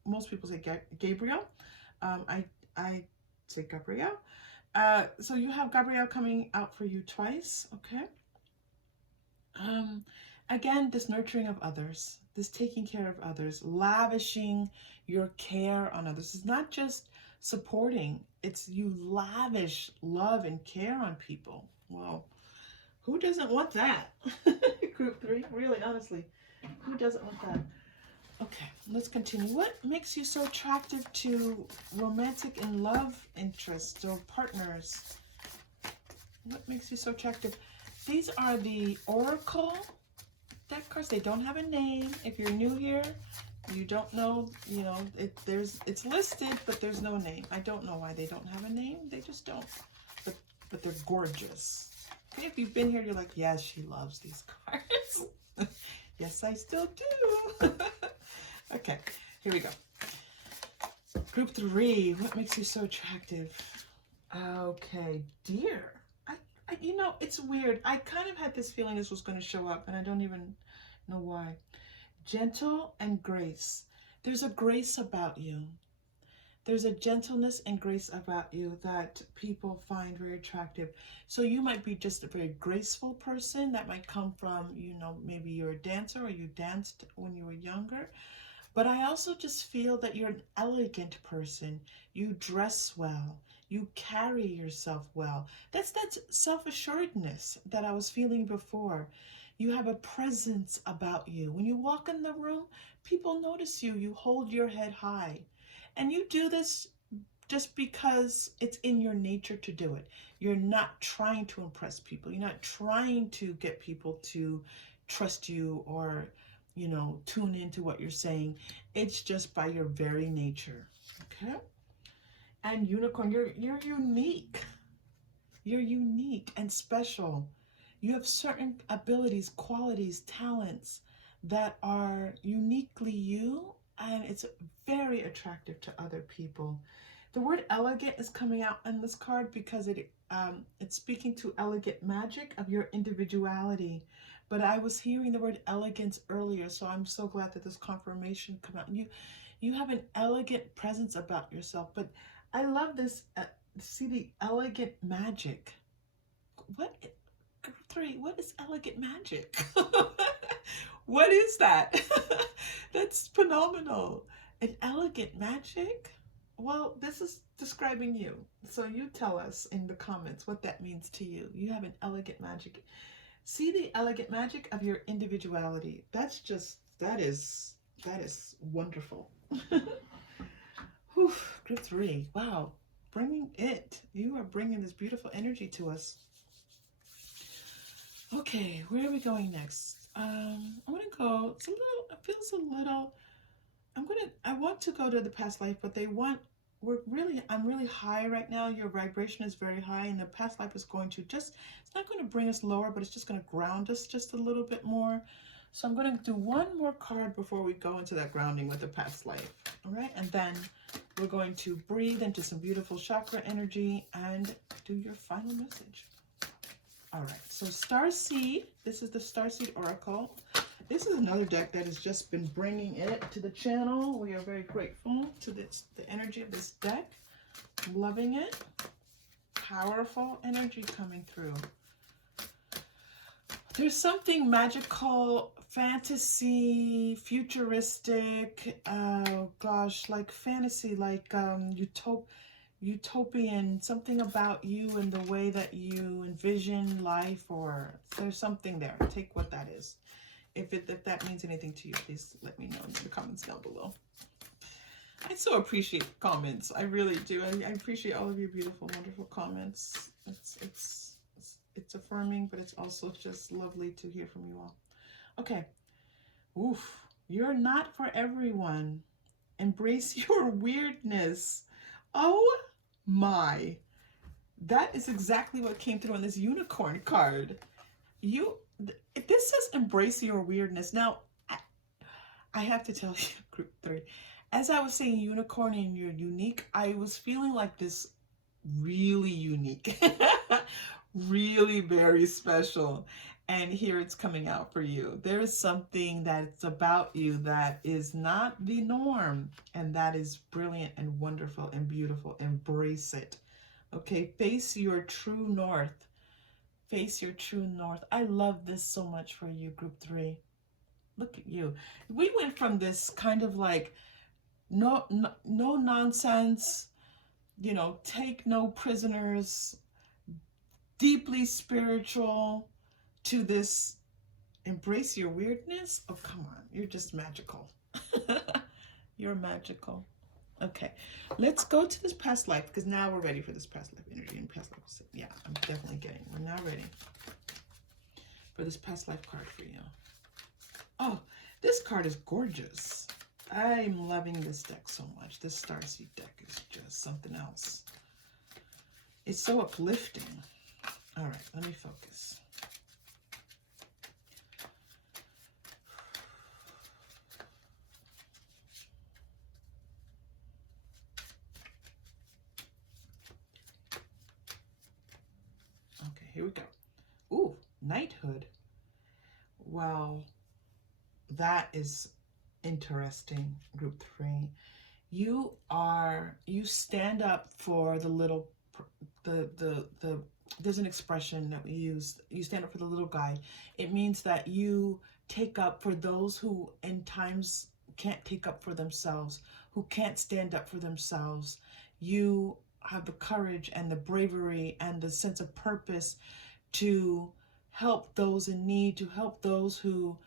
Most people say Gabriel. I say Gabriel. So you have Gabriel coming out for you twice, okay? Again, this nurturing of others, this taking care of others, lavishing your care on others. It's not just supporting, it's you lavish love and care on people. Well, who doesn't want that? Group 3, really, honestly, who doesn't want that? Okay, let's continue. What makes you so attractive to romantic and love interests or partners? What makes you so attractive? These are the Oracle deck cards. They don't have a name. If you're new here, you don't know, you know, it's listed, but there's no name. I don't know why they don't have a name. They just don't. But they're gorgeous. Okay, if you've been here, you're like, yes, she loves these cards. Yes, I still do. Okay, here we go. Group 3, what makes you so attractive? Okay, Deer. You know, it's weird. I kind of had this feeling this was going to show up, and I don't even know why. Gentle and grace. There's a grace about you. There's a gentleness and grace about you that people find very attractive. So you might be just a very graceful person. That might come from, you know, maybe you're a dancer or you danced when you were younger. But I also just feel that you're an elegant person. You dress well. You carry yourself well. That's self-assuredness that I was feeling before. You have a presence about you. When you walk in the room, people notice you. You hold your head high. And you do this just because it's in your nature to do it. You're not trying to impress people. You're not trying to get people to trust you or, you know, tune into what you're saying. It's just by your very nature. Okay? And Unicorn, you're unique. You're unique and special. You have certain abilities, qualities, talents that are uniquely you, and it's very attractive to other people. The word elegant is coming out in this card because it's speaking to elegant magic of your individuality. But I was hearing the word elegance earlier, so I'm so glad that this confirmation come out. You have an elegant presence about yourself. But I love this. See the elegant magic. What? 3, what is elegant magic? What is that? That's phenomenal. An elegant magic? Well, this is describing you. So you tell us in the comments what that means to you. You have an elegant magic. See the elegant magic of your individuality. That is wonderful. Whew, group 3. Wow. Bringing it. You are bringing this beautiful energy to us. Okay, where are we going next? I'm gonna go. It feels a little. I want to go to the past life, but I'm really high right now. Your vibration is very high, and the past life is going to it's not going to bring us lower, but it's just going to ground us just a little bit more. So I'm going to do one more card before we go into that grounding with the past life. All right, and then we're going to breathe into some beautiful chakra energy and do your final message. All right, so Starseed, this is the Starseed Oracle. This is another deck that has just been bringing it to the channel. We are very grateful to this, the energy of this deck. I'm loving it. Powerful energy coming through. There's something magical, fantasy, futuristic, gosh, like fantasy, like utopian, something about you and the way that you envision life, or there's something there. Take what that is. If that means anything to you, please let me know in the comments down below. I so appreciate comments. I really do. I appreciate all of your beautiful, wonderful comments. It's affirming, but it's also just lovely to hear from you all. Okay. Oof. You're not for everyone. Embrace your weirdness. Oh my. That is exactly what came through on this unicorn card. If this says embrace your weirdness. Now, I have to tell you, group 3, as I was saying unicorn and you're unique, I was feeling like this really unique, really very special. And here it's coming out for you. There is something that's about you that is not the norm, and that is brilliant and wonderful and beautiful. Embrace it. Okay, face your true north. Face your true north. I love this so much for you, group 3. Look at you. We went from this kind of like no nonsense, you know, take no prisoners, deeply spiritual, to this embrace your weirdness. Oh, come on. You're just magical. You're magical. Okay, let's go to this past life, because now we're ready for this past life energy and past life. So, yeah, I'm definitely getting. We're now ready for this past life card for you. Oh, this card is gorgeous. I'm loving this deck so much. This Starseed deck is just something else. It's so uplifting. All right, let me focus. Okay, here we go. Ooh, knighthood. Wow, that is interesting, group 3. You stand up for the little, there's an expression that we use. You stand up for the little guy. It means that you take up for those who in times can't take up for themselves, who can't stand up for themselves. You have the courage and the bravery and the sense of purpose to help those in need, to help those who,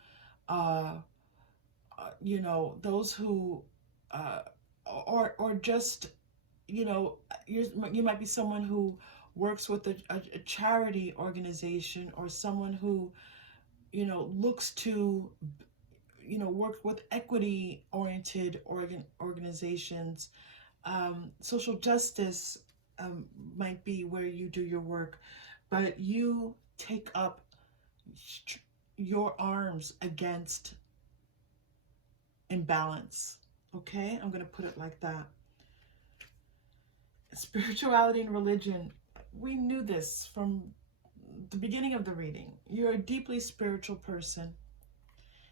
you know, those who, or just, you know, you might be someone who works with a charity organization, or someone who, you know, looks to, you know, work with equity-oriented organizations. Social justice might be where you do your work, but you take up your arms against imbalance. Okay, I'm going to put it like that. Spirituality and religion, we knew this from the beginning of the reading. You're a deeply spiritual person.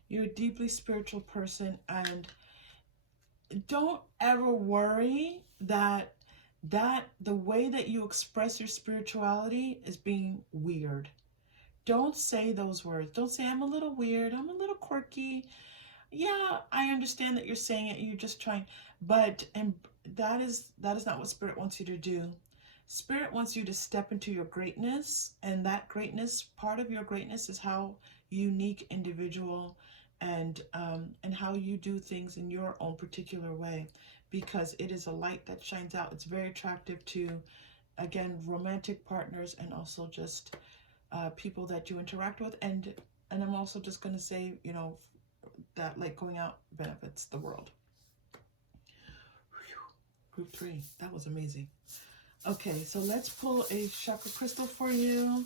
You're a deeply spiritual person, and don't ever worry that the way that you express your spirituality is being weird. Don't say those words. Don't say, I'm a little weird, I'm a little quirky. Yeah, I understand that you're saying it, you're just trying, but that is not what Spirit wants you to do. Spirit wants you to step into your greatness, and that greatness, part of your greatness is how unique, individual, and how you do things in your own particular way, because it is a light that shines out. It's very attractive to, again, romantic partners, and also just people that you interact with. And I'm also just going to say, you know, that light going out benefits the world. Whew. Group 3, that was amazing. Okay, so let's pull a chakra crystal for you.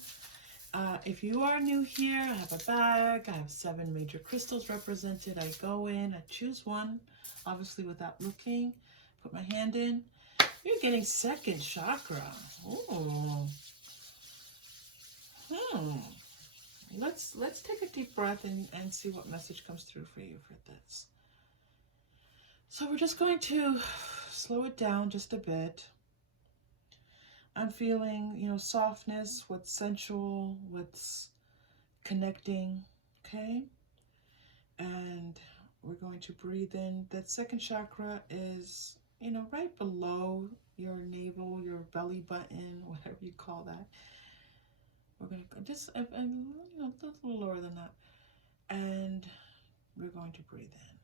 If you are new here, I have a bag. I have 7 major crystals represented. I go in, I choose one, obviously without looking. Put my hand in. You're getting 2nd chakra. Ooh. Let's take a deep breath and see what message comes through for you for this. So we're just going to slow it down just a bit. I'm feeling, softness, what's sensual, what's connecting, okay? And we're going to breathe in. That second chakra is, right below your navel, your belly button, whatever you call that. We're going to just, just a little lower than that. And we're going to breathe in.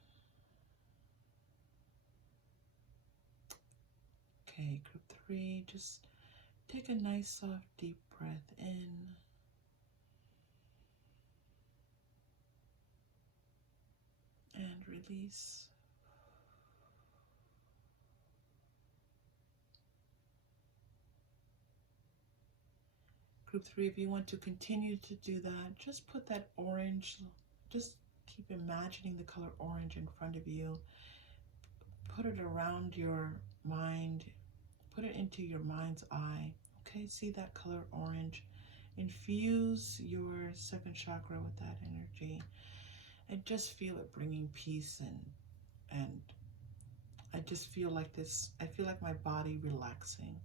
Okay, group 3, just take a nice, soft, deep breath in. And release. Group 3, if you want to continue to do that, just put that orange, just keep imagining the color orange in front of you. Put it around your mind. Put it into your mind's eye. Okay, see that color orange. Infuse your second chakra with that energy. And just feel it bringing peace and I just feel like this, I feel like my body relaxing.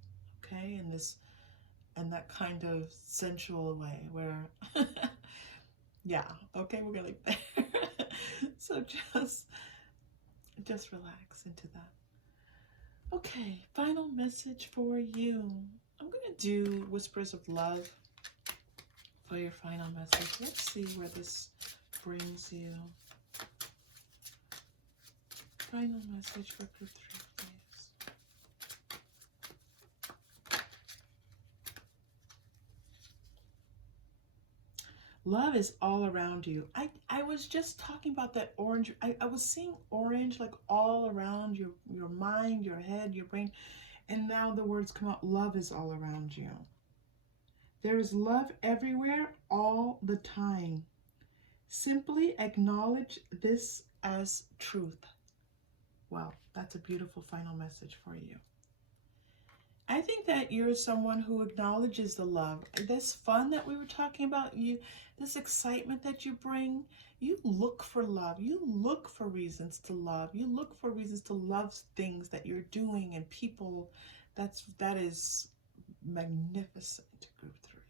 Okay, and that kind of sensual way where yeah, okay, we're gonna there. So just relax into that. Okay, final message for you. I'm gonna do whispers of love for your final message. Let's see where this brings you. Final message for group 3, please. Love is all around you. I was just talking about that orange. I was seeing orange like all around your mind, your head, your brain. And now the words come out, love is all around you. There is love everywhere, all the time. Simply acknowledge this as truth. Wow, that's a beautiful final message for you. I think that you're someone who acknowledges the love. This fun that we were talking about, this excitement that you bring, you look for love. You look for reasons to love. You look for reasons to love things that you're doing and people. That is magnificent, group 3.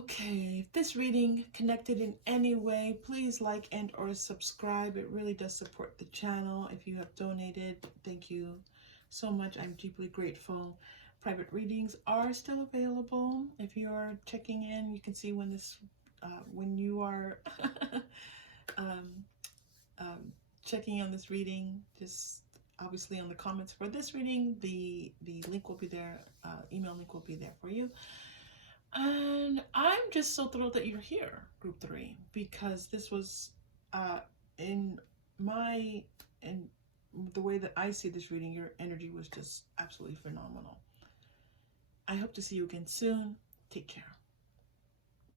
Okay, if this reading connected in any way, please like and or subscribe. It really does support the channel. If you have donated, thank you so much. I'm deeply grateful. Private readings are still available. If you are checking in, you can see when this, when you are checking on this reading, just obviously on the comments for this reading, the link will be there, email link will be there for you. And I'm just so thrilled that you're here, group 3, because this was in the way that I see this reading, your energy was just absolutely phenomenal. I hope to see you again soon. Take care.